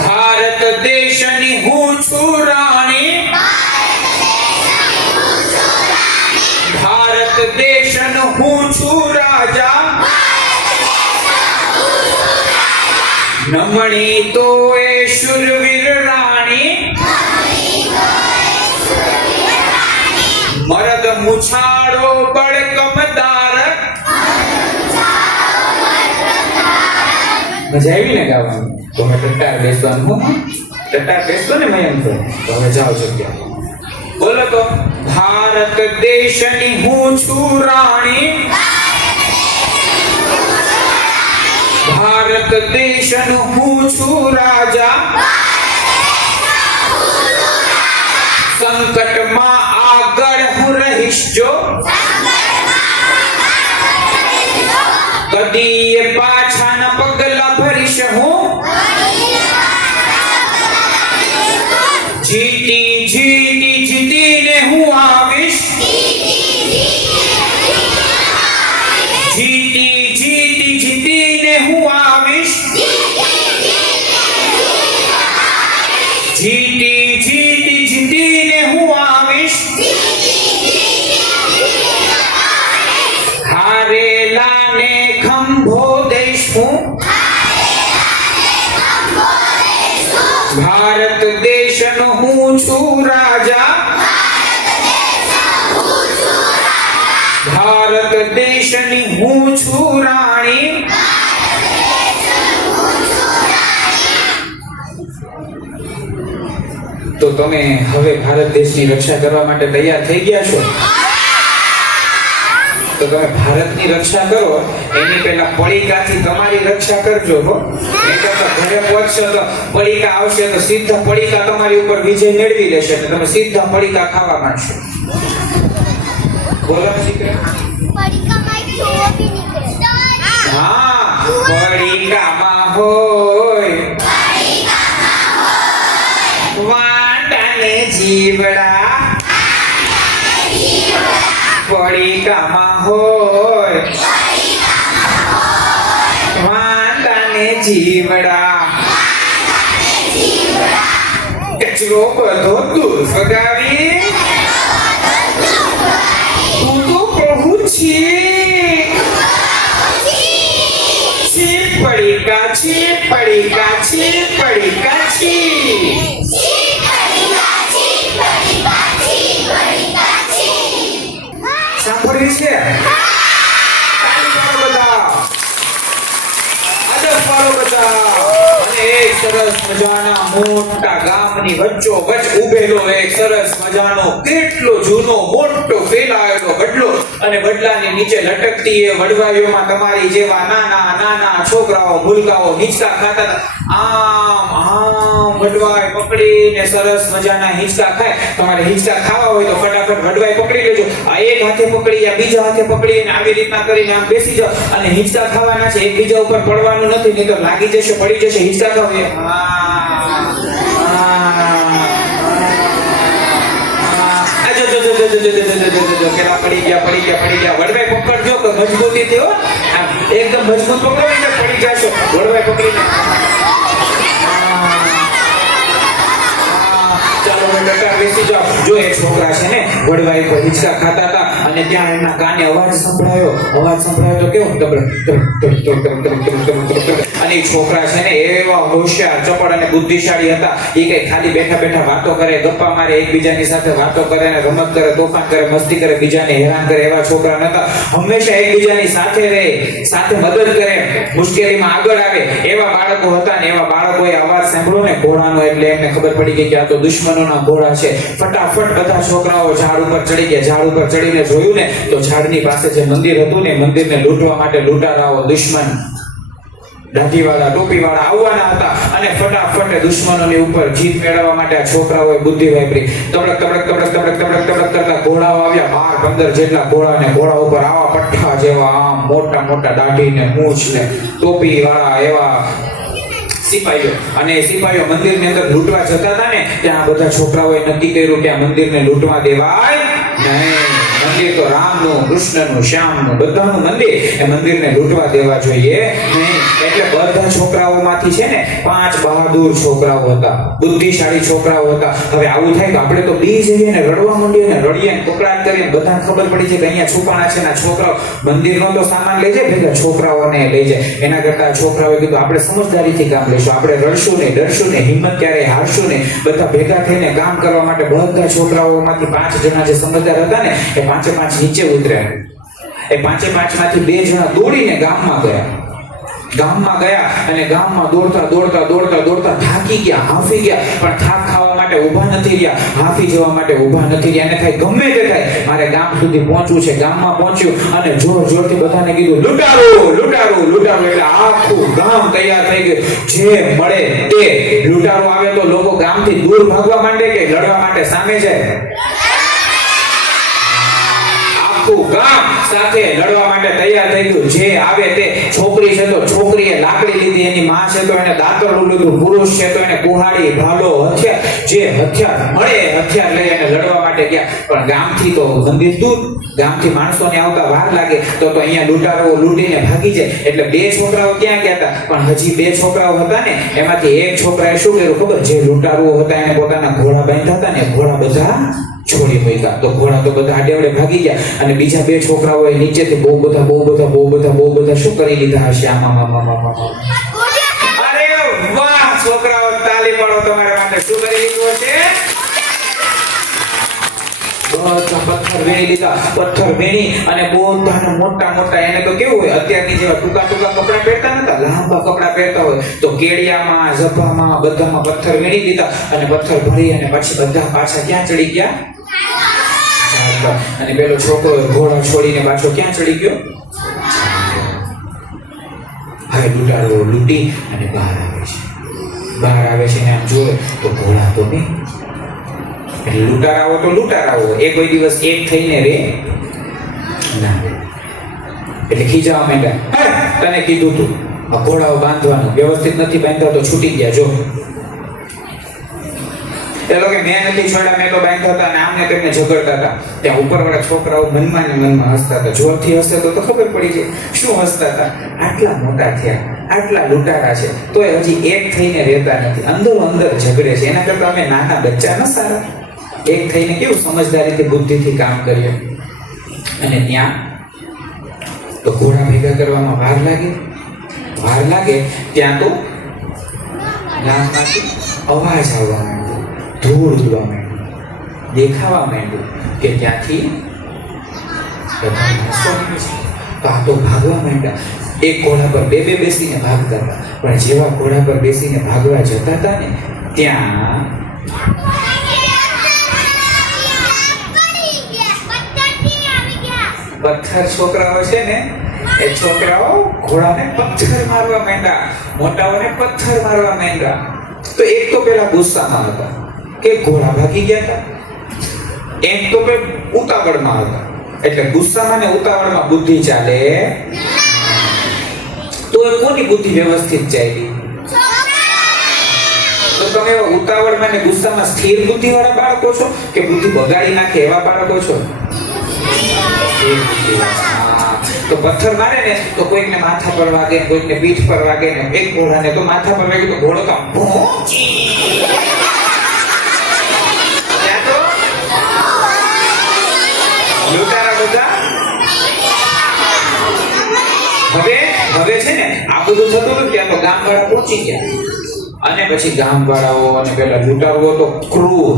ભારત દેશની હું છું રાણી. ભારત દેશનો હું છું રાજા. નમણી તો એ શૂરવીર રાણી. મરદ મુછાળો બળકમદાર. મજા આવી ને ગાવાનું? તો મેં ટટ્ટાર બેસવાનું. ટટ્ટાર બેસતો ને મયંક, તો હવે જાઓ જગ્યા. બોલો તો, ભારત દેશની હું છું રાણી. ભારત દેશનો હું છું રાજા, સંકટમાં આગળ હું રહીશ જો, કદી પાછાના પગલા ભરીશ હું, જીતી જીતી જીતીને હું આવીશ, જીતી જીતી જીતીને હું આવીશ, જીતી જીતી જીતીને હું આવીશ, હારેલાને ખંભો દઈશ હું, ભારત દેશનો હું છું રાજા, ભારત દેશની હું છું રાણી, તો તમે હવે ભારત દેશની રક્ષા કરવા માટે તૈયાર થઈ ગયા છો? તો તમે ભારતની રક્ષા કરો એની પહેલા પડીકાથી તમારી રક્ષા કરજો હો. નહીં તો ઘરે પહોંચશો તો પડીકા આવશે તો સીધા પડીકા તમારી ઉપર વિજય મેળવી લેશે અને તમે સીધા પડીકા ખાવા માંડશો. બોલો દીકરા. હા, પડીકામાં હોય વાંટાને જીવડા, પડીકામાં હોય વાંટાને જીવડા, કચરો બધો દૂર ફગાવી તું તો પ્રભુ છે પડીકા છે પડીકા છે પડીકા છે. સાંભળ્યું છે? તાળી પાડો બધા. આદર પાડો બધા. અને એક સરસ મજાના મોટા ગામની વચ્ચોવચ્ચ ઉભેલો એક સરસ મજાનો કેટલો જૂનો મોટો ફેલાયેલો વડલો અને વડલાની નીચે લટકતી એ વડવાઈઓમાં તમારી જેવા નાના નાના છોકરાઓ ભૂલકાઓ હિંચકા ખાતા હતા. આમ આમ વડવાઈ પકડીને સરસ મજાના હિંચકા ખાય. તમારે હિંચકા ખાવા હોય તો ફટાફટ વડવાઈ પકડી લેજો. આ એક હાથે પકડી આ બીજા હાથે પકડીને આવી રીતના કરીને આમ બેસી જાઓ અને હિંચકા ખાવાના છે. એકબીજા ઉપર પડવાનું નથી, નહીં તો લાગી જશે, પડી જશે. હિંચકા ખાવ. કેલા પડી ગયા વડવાઈ પકડજો કે મજબૂતી થયો. એકદમ મજબૂત પકડો એટલે પડી જશો. વડવાઈ પકડીને ચાલો બેટા બેસી જાઓ. જો એ છોકરા છે ને વડવાઈ પર હિંચકા ખાતા હતા અને ત્યાં એમના કાને અવાજ સંભળાયો તો કેવો અને એ છોકરા છે ને એવા હોશિયાર ચપળ અને બુદ્ધિશાળી હતા. એ કઈ ખાલી બેઠા બેઠા વાતો કરે, ગપ્પા મારે, એકબીજાની સાથે વાતો કરે ને રમત કરે, તોફાન કરે, મસ્તી કરે, બીજાને હેરાન કરે એવા છોકરા નતા. હંમેશા એકબીજાની સાથે રહે, સાથે મદદ કરે, મુશ્કેલીમાં આગળ આવે એવા બાળકો હતા. ને એવા બાળકોએ અવાજ સાંભળ્યો ને ઘોડાનો એટલે એમને ખબર પડી ગઈ કે આ તો દુશ્મનોના ઘોડા છે. ફટાફટ બધા છોકરાઓ ઝાડ ઉપર ચડી ગયા. ઝાડ ઉપર ચડીને જોયું ને તો ઝાડની પાસે જે મંદિર હતું ને મંદિરને લૂંટવા માટે લૂંટારાઓ દુશ્મન દાઢીવાળા ટોપીવાળા આવવાના હતા અને ફટાફટ દુશ્મનોની ઉપર જીત મેળવવા માટે આ છોકરાઓએ બુદ્ધિ વાપરી. તબડક કરતા ઘોડાઓ આવ્યા. 12-15 જેટલા ઘોડા ને ઘોડા ઉપર આવા પઠ્ઠા જેવા આમ મોટા દાઢી ને મૂછ ને ટોપી વાળા એવા સિપાહીઓ. અને સિપાહીઓ મંદિરની અંદર લૂંટવા જતા હતા ને ત્યાં બધા છોકરાઓએ નક્કી કર્યું કે આ મંદિરને લૂંટવા દેવાય નહીં. મંદિર તો રામનું, કૃષ્ણનું, શ્યામનું, બધાનું મંદિર. એ મંદિરને લૂંટવા દેવા જોઈએ નહીં. એટલે બધા છોકરાઓમાંથી છે ને 5 બહાદુર છોકરાઓ હતા, બુદ્ધિશાળી છોકરાઓ હતા. હવે આવું થાય કે આપણે તો બી જઈએ ને રડવા માંડીએ ને રડીએ ને કોકડાટ કરીએ, બધાને ખબર પડી છે કે અહીંયા છુપાણા છે ને છોકરાઓ મંદિરનો તો સામાન લઈ જાય, ભેગા છોકરાઓને લઈ જાય. એના કરતા છોકરાઓએ કીધું આપણે સમજદારીથી કામ લઈશું, આપણે રડશું નહીં, ડરશું નહીં, હિંમત ક્યારેય હારશું નહીં. બધા ભેગા થઈને કામ કરવા માટે બધા છોકરાઓમાંથી 5 જણા જે સમજદાર હતા ને એ 5 નીચે ઉતર્યા. એ 5 માંથી 2 જણા દોડીને ગામમાં ગયા અને ગામમાં દોડતા થાકી ગયા, હાંફી ગયા. પણ થાક ખાવા માટે માટે ઊભા નથી રહ્યા, હાંફી જવા માટે ઊભા નથી રહ્યા. એને થાય ગમે તે થાય, મારે ગામ સુધી પહોંચવું છે. ગામમાં પહોંચ્યું અને જોર જોરથી બધાને કીધું લૂંટારો લૂંટારો લૂંટારો. એટલે આખું ગામ તૈયાર થઈ ગયું. જે મળે તે લૂંટારો આવે તો લોકો ગામથી દૂર ભાગવા માંડે કે લડવા માટે સામે જાય? આખું ગામ સાથે લડવા માટે તૈયાર થઈ ગયું. જે આવે તે છોકરી છે તો છોકરીએ લાકડી લીધી, એની માં છે તો એને દાંતરડું લીધું, પુરુષ છે તો એને કુહાડી, ભાલો, હથિયાર, જે હથિયાર મળે હથિયાર લઈ અને લડવા માટે ગયા. પણ ગામથી તો મંદિર દૂર, ગામથી માણસોને આવતા વાર લાગે તો અહીંયા લૂંટારો લૂંટીને ભાગી જાય. એટલે બે છોકરાઓ ક્યાં ગયા હતા? પણ હજી બે છોકરાઓ હતા ને, એમાંથી એક છોકરાએ શું કર્યું ખબર? જે લૂંટારુઓ હતા એને પોતાના ઘોડા બાંધ્યા હતા ને, ઘોડા બધા છોડી મૂક્યા. તો ઘોડા તો બધા આડેવડે ભાગી ગયા અને બીજા બે છોકરાઓએ નીચેથી બહુ બધા શું કરી લીધા હશે? આમાં અરે વાહ છોકરાઓ, તાલી પાડો તમારા માટે. શું કરી લીધું હશે? પથ્થર વીણી લીધા. પથ્થર વીણી અને બધા મોટા એને તો કેવું હોય, અત્યારની જેવા ટૂંકા કપડા પહેરતા નતા, લાંબા કપડા પહેરતા હોય તો કેડિયામાં, ઝભામાં બધામાં પથ્થર વીણી દીધા અને પથ્થર ભરી અને પછી બધા પાછા ક્યાં ચડી ગયા? અને પેલો છોકરો ઘોડા છોડીને પાછો ક્યાં ચડી ગયો? હવે લૂંટારો લૂંટી અને બહાર આવે છે ને આમ જોવે તો ઘોડા તો નહીં. એટલે લૂંટારાઓ એ કોઈ દિવસ એક થઈને રે ના. એટલે ખીજાવા માંડ્યા, તને કીધું તું આ ઘોડાઓ બાંધવાનું, વ્યવસ્થિત નથી બાંધતા તો છૂટી ગયા. જો એ લોકો મેં નથી છોડ્યા, મેં તો બાંધતા હતા અને આમને તેમને ઝઘડતા હતા. ત્યાં ઉપરવાળા છોકરાઓ મનમાં ને મનમાં હસતા હતા. જોરથી હસતા તો ખબર પડી જાય શું હસતા હતા. આટલા મોટા થયા, આટલા લૂંટારા છે તોય હજી એક થઈને રહેતા નથી, અંદર ઝઘડે છે. એના કરતા અમે નાના બચ્ચા ન સારા? એક થઈને કેવું સમજદારીથી બુદ્ધિથી કામ કરીએ. અને ત્યાં તો ઘોડા ભેગા કરવામાં વાર લાગે ત્યાં તો ગામમાંથી અવાજ આવવા માંડ્યો, ધૂળ ઉડવા માંડ્યું, દેખાવા માંડ્યું કે ત્યાંથી તો ભાગવા માંડ્યા. એક ઘોડા પર બે બેસીને ભાગતા હતા, પણ જેવા ઘોડા પર બેસીને ભાગવા જતા હતા ને ત્યાં પથ્થર છોકરાઓ છે ને, એ છોકરાઓ ઘોડાને પથ્થર મારવા માંડ્યા, મોટાઓને પથ્થર મારવા માંડ્યા. તો એક તો પેલા ગુસ્સામાં હતા કે ઘોડા ભાગી ગયા હતા, એક તો ઉતાવળમાં હતા. એટલે ગુસ્સામાં ને ઉતાવળમાં બુદ્ધિ ચાલે તો એ કોની બુદ્ધિ વ્યવસ્થિત ચાલી? તો તમે ઉતાવળમાં ને ગુસ્સામાં સ્થિર બુદ્ધિ વાળા બાળકો છો કે બુદ્ધિ બગાડી નાખે એવા બાળકો છો? તો પથ્થર મારે ને તો કોઈકને માથા પર વાગે, કોઈકને પીઠ પર વાગે ને એક ઘોડાને તો માથા પર વાગે તો ઘોડો તો લૂંટારા બધા. હવે છે ને આ બધું થતું હતું ત્યાં તો ગામવાળા પહોંચી ગયા અને પછી ગામવાળાઓ અને પેલા લૂંટારુઓ તો ક્રૂર,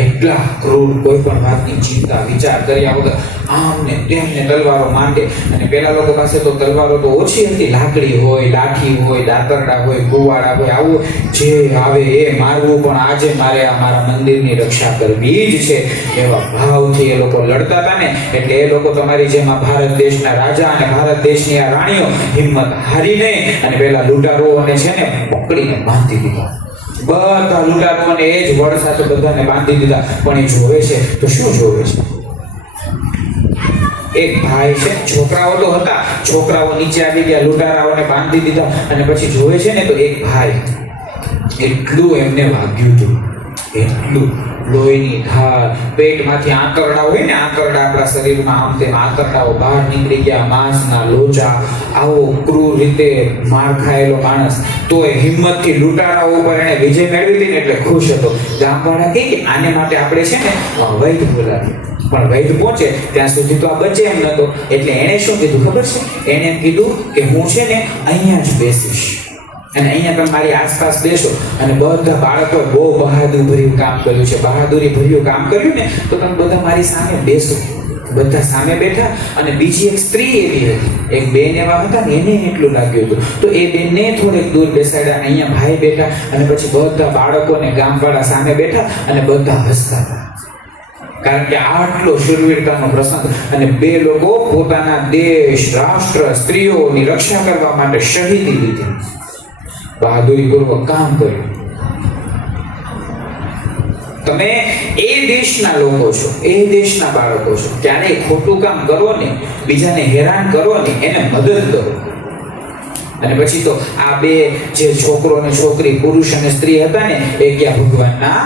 એટલા ક્રૂર, કોઈ પણ વાતની ચિંતા વિચાર કર્યા વગર આમ ને તેમને તલવારો માંડે. અને પેલા લોકો પાસે તો તલવારો તો ઓછી હતી, લાકડી હોય, લાઠી હોય, દાતરડા હોય, કુવાડા હોય, આવું જે આવે એ મારવું. પણ આજે મારે આ મારા મંદિરની રક્ષા કરવી જ છે એવા ભાવથી એ લોકો લડતા હતા ને. એટલે એ લોકો તમારી જેમ આ ભારત દેશના રાજા અને ભારત દેશની આ રાણીઓ હિંમત હારી નહીં અને પેલા લૂંટારુઓને છે ને પકડીને બાંધી દીધા. બધા લૂંટારુઓને એ જ વડ સાથે બધાને બાંધી દીધા. પણ એ જોવે છે તો શું જોવે છે? એક ભાઈ છે, છોકરાઓ તો હતા, છોકરાઓ નીચે આવી ગયા, લૂંટારાઓને બાંધી દીધા અને પછી જોવે છે ને તો એક ભાઈ, એટલું એમને વાગ્યું હતું, એટલું લોહીની ધાર, પેટમાંથી આંતરડા હોય ને, આંતરડા આપણા શરીરમાં આમ તેમ આંતરડાઓ બહાર નીકળી ગયા, માંસના લોચા. આવો ક્રૂર રીતે માર ખાયેલો માણસ તોય હિંમતથી લૂંટારાઓ ઉપર એને વિજય મેળવી હતી ને એટલે ખુશ હતો. ગામવાળા કહે કે આને માટે આપણે છે ને વૈદ બોલાવીએ. પણ વૈદ પહોંચે ત્યાં સુધી તો આ બચે એમ નતો. એટલે એણે શું કીધું ખબર છે? એણે એમ કીધું કે હું છે ને અહીંયા જ બેસીશ અને અહીંયા તમે મારી આસપાસ બેસો. અને બધા બાળકોએ બહુ બહાદુરી ભર્યું કામ કર્યું છે, બહાદુરી ભર્યું કામ કર્યું ને તો તમે બધા મારી સામે બેસો. બધા સામે બેઠા અને બીજી એક સ્ત્રી એવી હતી, એક બેન એવા હતા ને એને એટલું લાગ્યું હતું, તો એ બેનને થોડેક દૂર બેસાડ્યા. અહીંયા ભાઈ બેઠા અને પછી બધા બાળકોને ગામવાળા સામે બેઠા અને બધા હસતા હતા, કારણ કે આટલો શૂરવીરતાનો પ્રસંગ. અને બે લોકો પોતાના દેશ, રાષ્ટ્ર, સ્ત્રીઓની રક્ષા કરવા માટે શહીદી લીધી, બહાદુરીપૂર્વક કામ કર્યું. તમે એ દેશના લોકો છો, એ દેશના બાળકો છો. ક્યારેય ખોટું કામ કરો ને, બીજાને હેરાન કરો ને, એને મદદ કરો. અને પછી તો આ બે જે છોકરો અને છોકરી, પુરુષ અને સ્ત્રી હતા ને, એ ગયા ભગવાનના.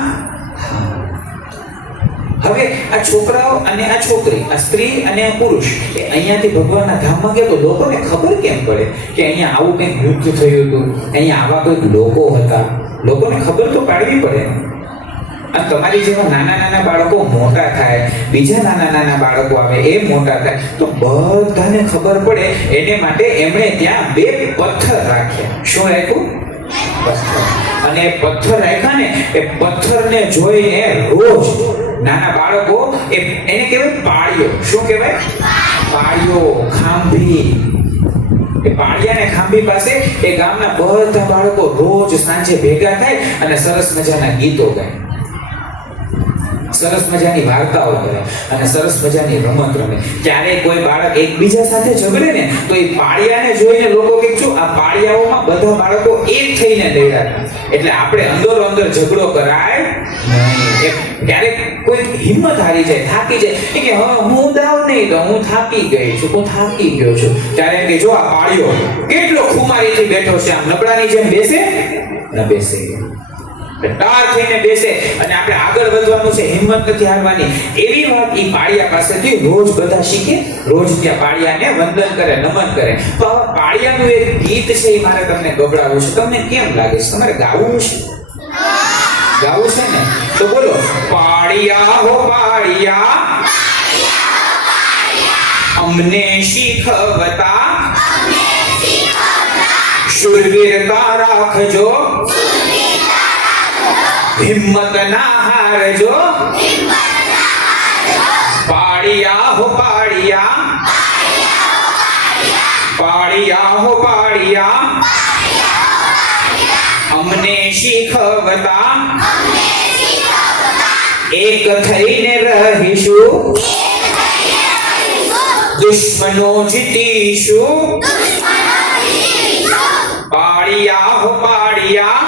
હવે આ છોકરાઓ અને આ છોકરી, આ સ્ત્રી અને આ પુરુષ, એ અહીંયાથી ભગવાનના ધામમાં ગયા તો લોકોને ખબર કેમ પડે કે અહીંયા આવું કંઈક યુદ્ધ થયું હતું, અહીંયા આવા કોઈક લોકો હતા? લોકોને ખબર તો પાડવી પડે. અને તમારી જેવા નાના નાના બાળકો મોટા થાય, બીજા નાના નાના બાળકો આવે, એ મોટા થાય, તો બધાને ખબર પડે. એને માટે એમણે ત્યાં બે પથ્થર રાખ્યા. શું રાખ્યું? પથ્થર. અને એ પથ્થર રાખ્યા ને, એ પથ્થરને જોઈને રોજ નાના બાળકો એને કહેવાય પાળિયો. શું કહેવાય? પાળિયો, ખાંભી. એ પાળિયા ને ખાંભી પાસે એ ગામના બધા બાળકો રોજ સાંજે ભેગા થાય અને સરસ મજાના ગીતો ગાય, સરસ મજાની વાર્તાઓ કરે અને સરસ મજાની રમત રમે. ક્યારેય કોઈ બાળક એકબીજા સાથે ઝઘડે ને તો એ પાળિયાને જોઈને લોકો કે જો આ પાળિયાઓમાં બધા બાળકો એક થઈને દોડ્યા, એટલે આપણે અંદરો અંદર ઝઘડો કરાય નહીં. ક્યારેક કોઈ હિંમત હારી જાય, થાકી જાય, કે હા હું દાવ નહીં દઉં, હું થાકી ગઈ છું, હું થાકી ગયો છું. ત્યારે એમ કે જો આ પાળિયો કેટલો ખુમારીથી બેઠો છે, આમ નબળાની જેમ બેસે ન બેસે, ટાર થઈને બેસે અને આપણે આગળ વધવાનું છે, હિંમત નથી હારવાની. એવી વાત ઈ પાળિયા પાસેથી રોજ બધા શીખે, રોજ ત્યાં પાળિયાને વંદન કરે, નમન કરે. તો આ પાળિયાનું એક ગીત છે, એ મારે તમને ગવડાવવું છે. તમને કેમ લાગે છે? તમારે ગાવું છે? ગાવું છે ને? તો બોલો, પાળિયા હો પાળિયા, અમને શીખવતા શૂરવીરતા રાખજો, હિમ્મત ના હારજો. પાળિયા હો પાળિયા, પાળિયા હો પાળિયા, અમને શીખવતા એક થઈને રહીશું, દુશ્મનો જીતીશું. પાળિયા હો પાળિયા.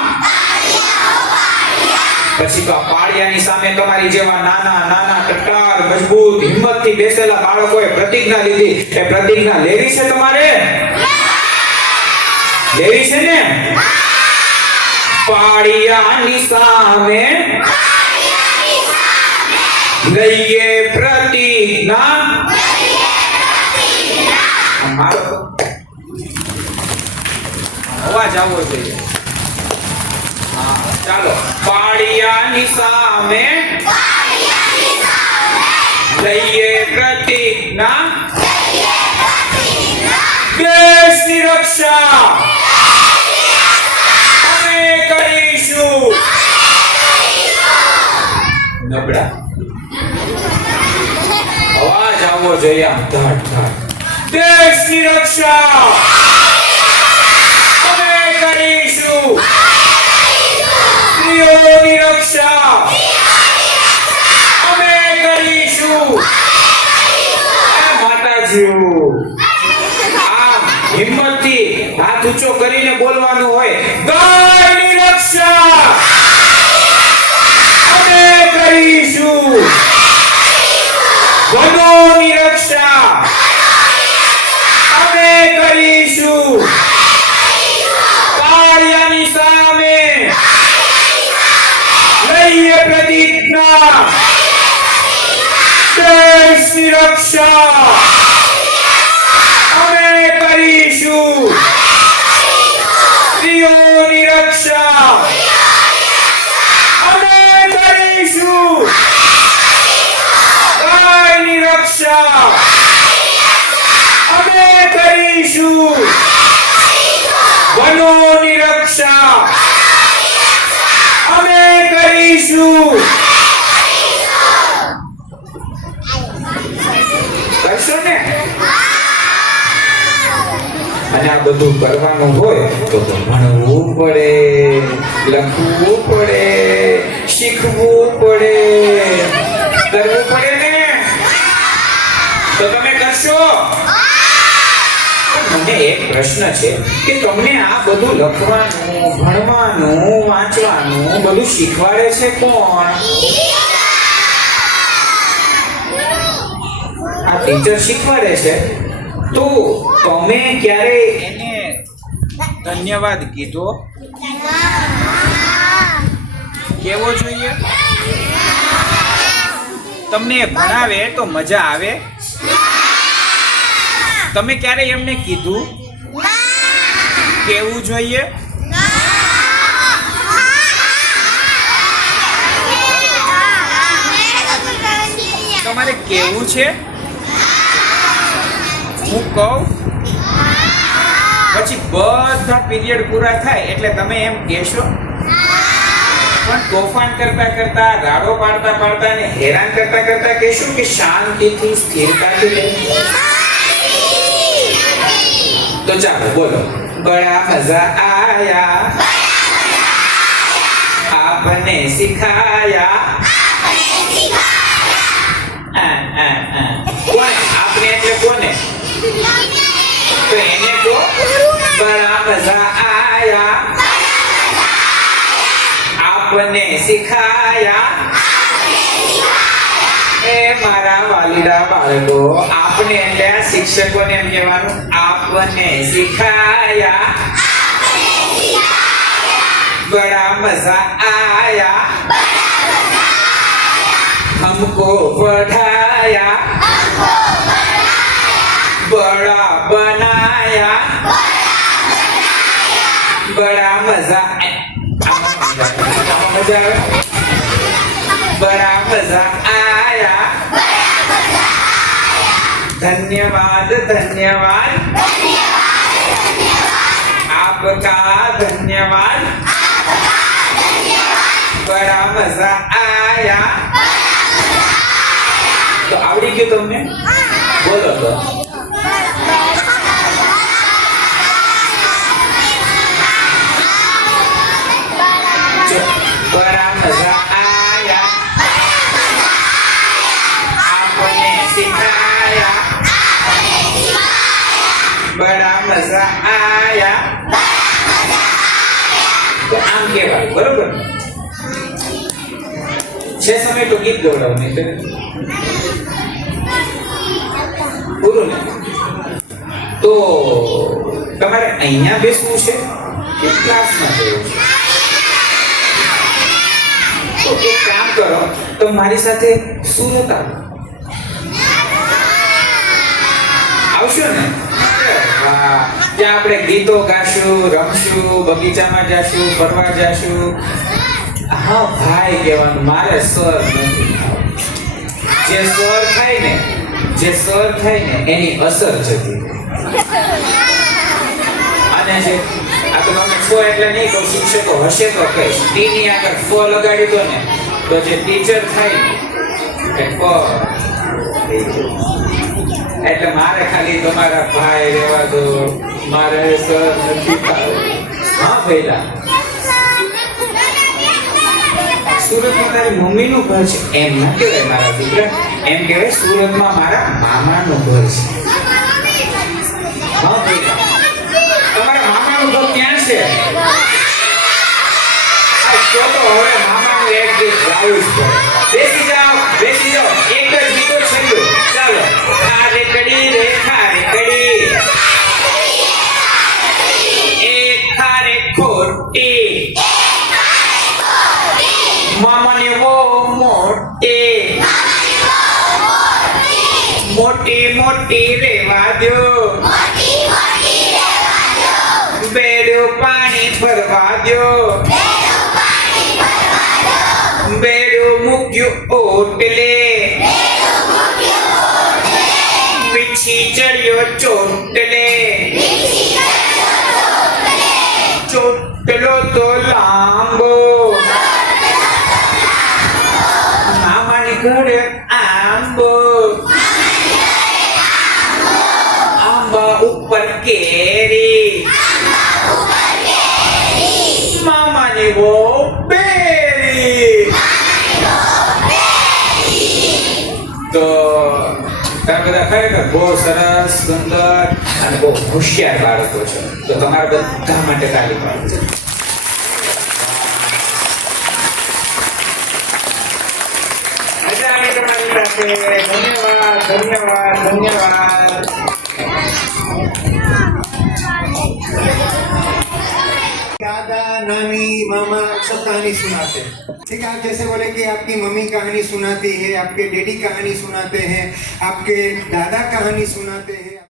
પછી તો પાળિયાની સામે તમારી જેવા નાના નાના ટટ્ટાર મજબૂત હિંમતથી બેસેલા બાળકોએ પ્રતિજ્ઞા લીધી. એ પ્રતિજ્ઞા લેવી છે તમારે? લેવી છે ને? પાળિયાની સામે લઈએ પ્રતિજ્ઞા. મારો અવાજ આવવો જોઈએ. ચાલો, પાળિયાની સામે લઈએ પ્રતિજ્ઞા, દેશની રક્ષા અમે કરીશું. નબળા અવાજ આવવો જોઈએ, આમ ધડ ધડ. દેશની રક્ષા અમે કરીશું, સ્ત્રીઓની રક્ષા અમે કરીશું. માતાજીઓ, આમ હિંમતથી હાથ ઊંચો કરીને બોલવાનું હોય. ગાયની રક્ષા અમે કરીશું, વનોની રક્ષા અમે કરીશું. પાળિયાની સામે લઈએ પ્રતિજ્ઞા, દેશની રક્ષા અમે કરીશું, સ્ત્રીઓની રક્ષા અમે કરીશું. ગાયની રક્ષા અમે કરીશું, વનોની રક્ષા અમે કરીશું. બધું કરવાનું હોય તો ભણવું પડે, લખવું પડે, શીખવું પડે, કરવું પડે ને? તો તમે કરશો? મને એક પ્રશ્ન છે કે તમને આ બધું લખવાનું, ભણવાનું, વાંચવાનું બધું શીખવાડે છે કોણ? આ ટીચર શીખવાડે છે. તો તમે ક્યારે એને ધન્યવાદ કીધો? કેવો જોઈએ? તમને ભણાવે તો મજા આવે? તમે ક્યારે એમને કીધું? કેવું જોઈએ? તમારે કેવું છે? હું કહું પછી બધા પીરિયડ પૂરા થાય એટલે તમે એમ કહેશો? પણ તોફાન કરતા કરતા, રાડો પાડતા પાડતા ને હેરાન કરતા કરતા કહેશું કે શાંતિથી, સ્થિરતાથી લે? તો ચાલો બોલો. બડા મજા આયા, આપને સિખાયા. કોને? આપને એટલે કોને? તો એને કહો બડા મજા આયા, આપને સિખાયા. એ મારા વાલીડા બાળકો, આપને એટલે આ શિક્ષકોને એમ કહેવાનું, આપને સિખાયા, બડા મજા આયા, हमको पढ़ाया, बड़ा बनाया, बड़ा मजा बड़ा मजा आया. धन्यवाद धन्यवाद, आपका धन्यवाद, बड़ा मजा आया. તો આવડી ગયું તમને? બોલો તો. બડા મજા આયા, આપને સિખાયા, બડા મજા આયા. તો આમ કહેવાય, બરોબર છે? સમય તો ગીત ગવડાવું નહીં તો પૂરું ને? તો તમારે અહીંયા બેસવું છે કે ક્લાસમાં જવું છે? તો એક કામ કરો, તો મારી સાથે સુરત આવશો ને? હા, ત્યાં આપણે ગીતો ગાશું, રમશું, બગીચામાં જાશું, ફરવા જાશું. હા ભાઈ કહેવાનું, મારે સર નથી. જે સર થાય ને, એની અસર જતી. અને જે આ તો તમે છો એટલે નહીં કહું, શિક્ષકો હશે તો કહીશ. ટી ની આગળ ફ લગાડી દો ને તો જે ટીચર થાય ને એ પ. એટલે મારે ખાલી તમારા ભાઈ રહેવા દો, મારે સર નથી થવું. હા ભઈલા, સુરતમાં તારી મમ્મીનું ઘર છે એમ ના કહેવાય મારા દીકરા, એમ કહેવાય સુરતમાં મારા મામાનું ઘર છે. હા ભઈલા, તમારા મામાનું ઘર ક્યાં છે? તો હવે મામાનું એક ગીત ગાવું જ પડે. બેસી જાઓ, એક જ ગીતો છેલ્લું. ચાલો. ખારે કડી રે ખારે કડી, એક ખારે ખોટી, મામાને વો મોટી, મોટી મોટી રેવા દો, બેડું પાણી ભરવા દો, બેડું મૂક્યું ઓટલે, પીછી ચડ્યો ચોટલે, ચોટલો તો લાંબો, મામાની ઘરે આંબો, આંબા ઉપર કેરી, બહુ બેરી. તો તમે બધા ખરેખર બહુ સરસ, સુંદર અને બહુ હોશિયાર બાળકો છો. તો તમારા બધા માટે તાલી પાડજો. મજા આવી તમારી સાથે. ધન્યવાદ, ધન્યવાદ, ધન્યવાદ. दादा नानी मामा सब कहानी सुनाते हैं. ठीक है, आप जैसे बोले कि आपकी मम्मी कहानी सुनाती है, आपके डैडी कहानी सुनाते हैं, आपके दादा कहानी सुनाते हैं.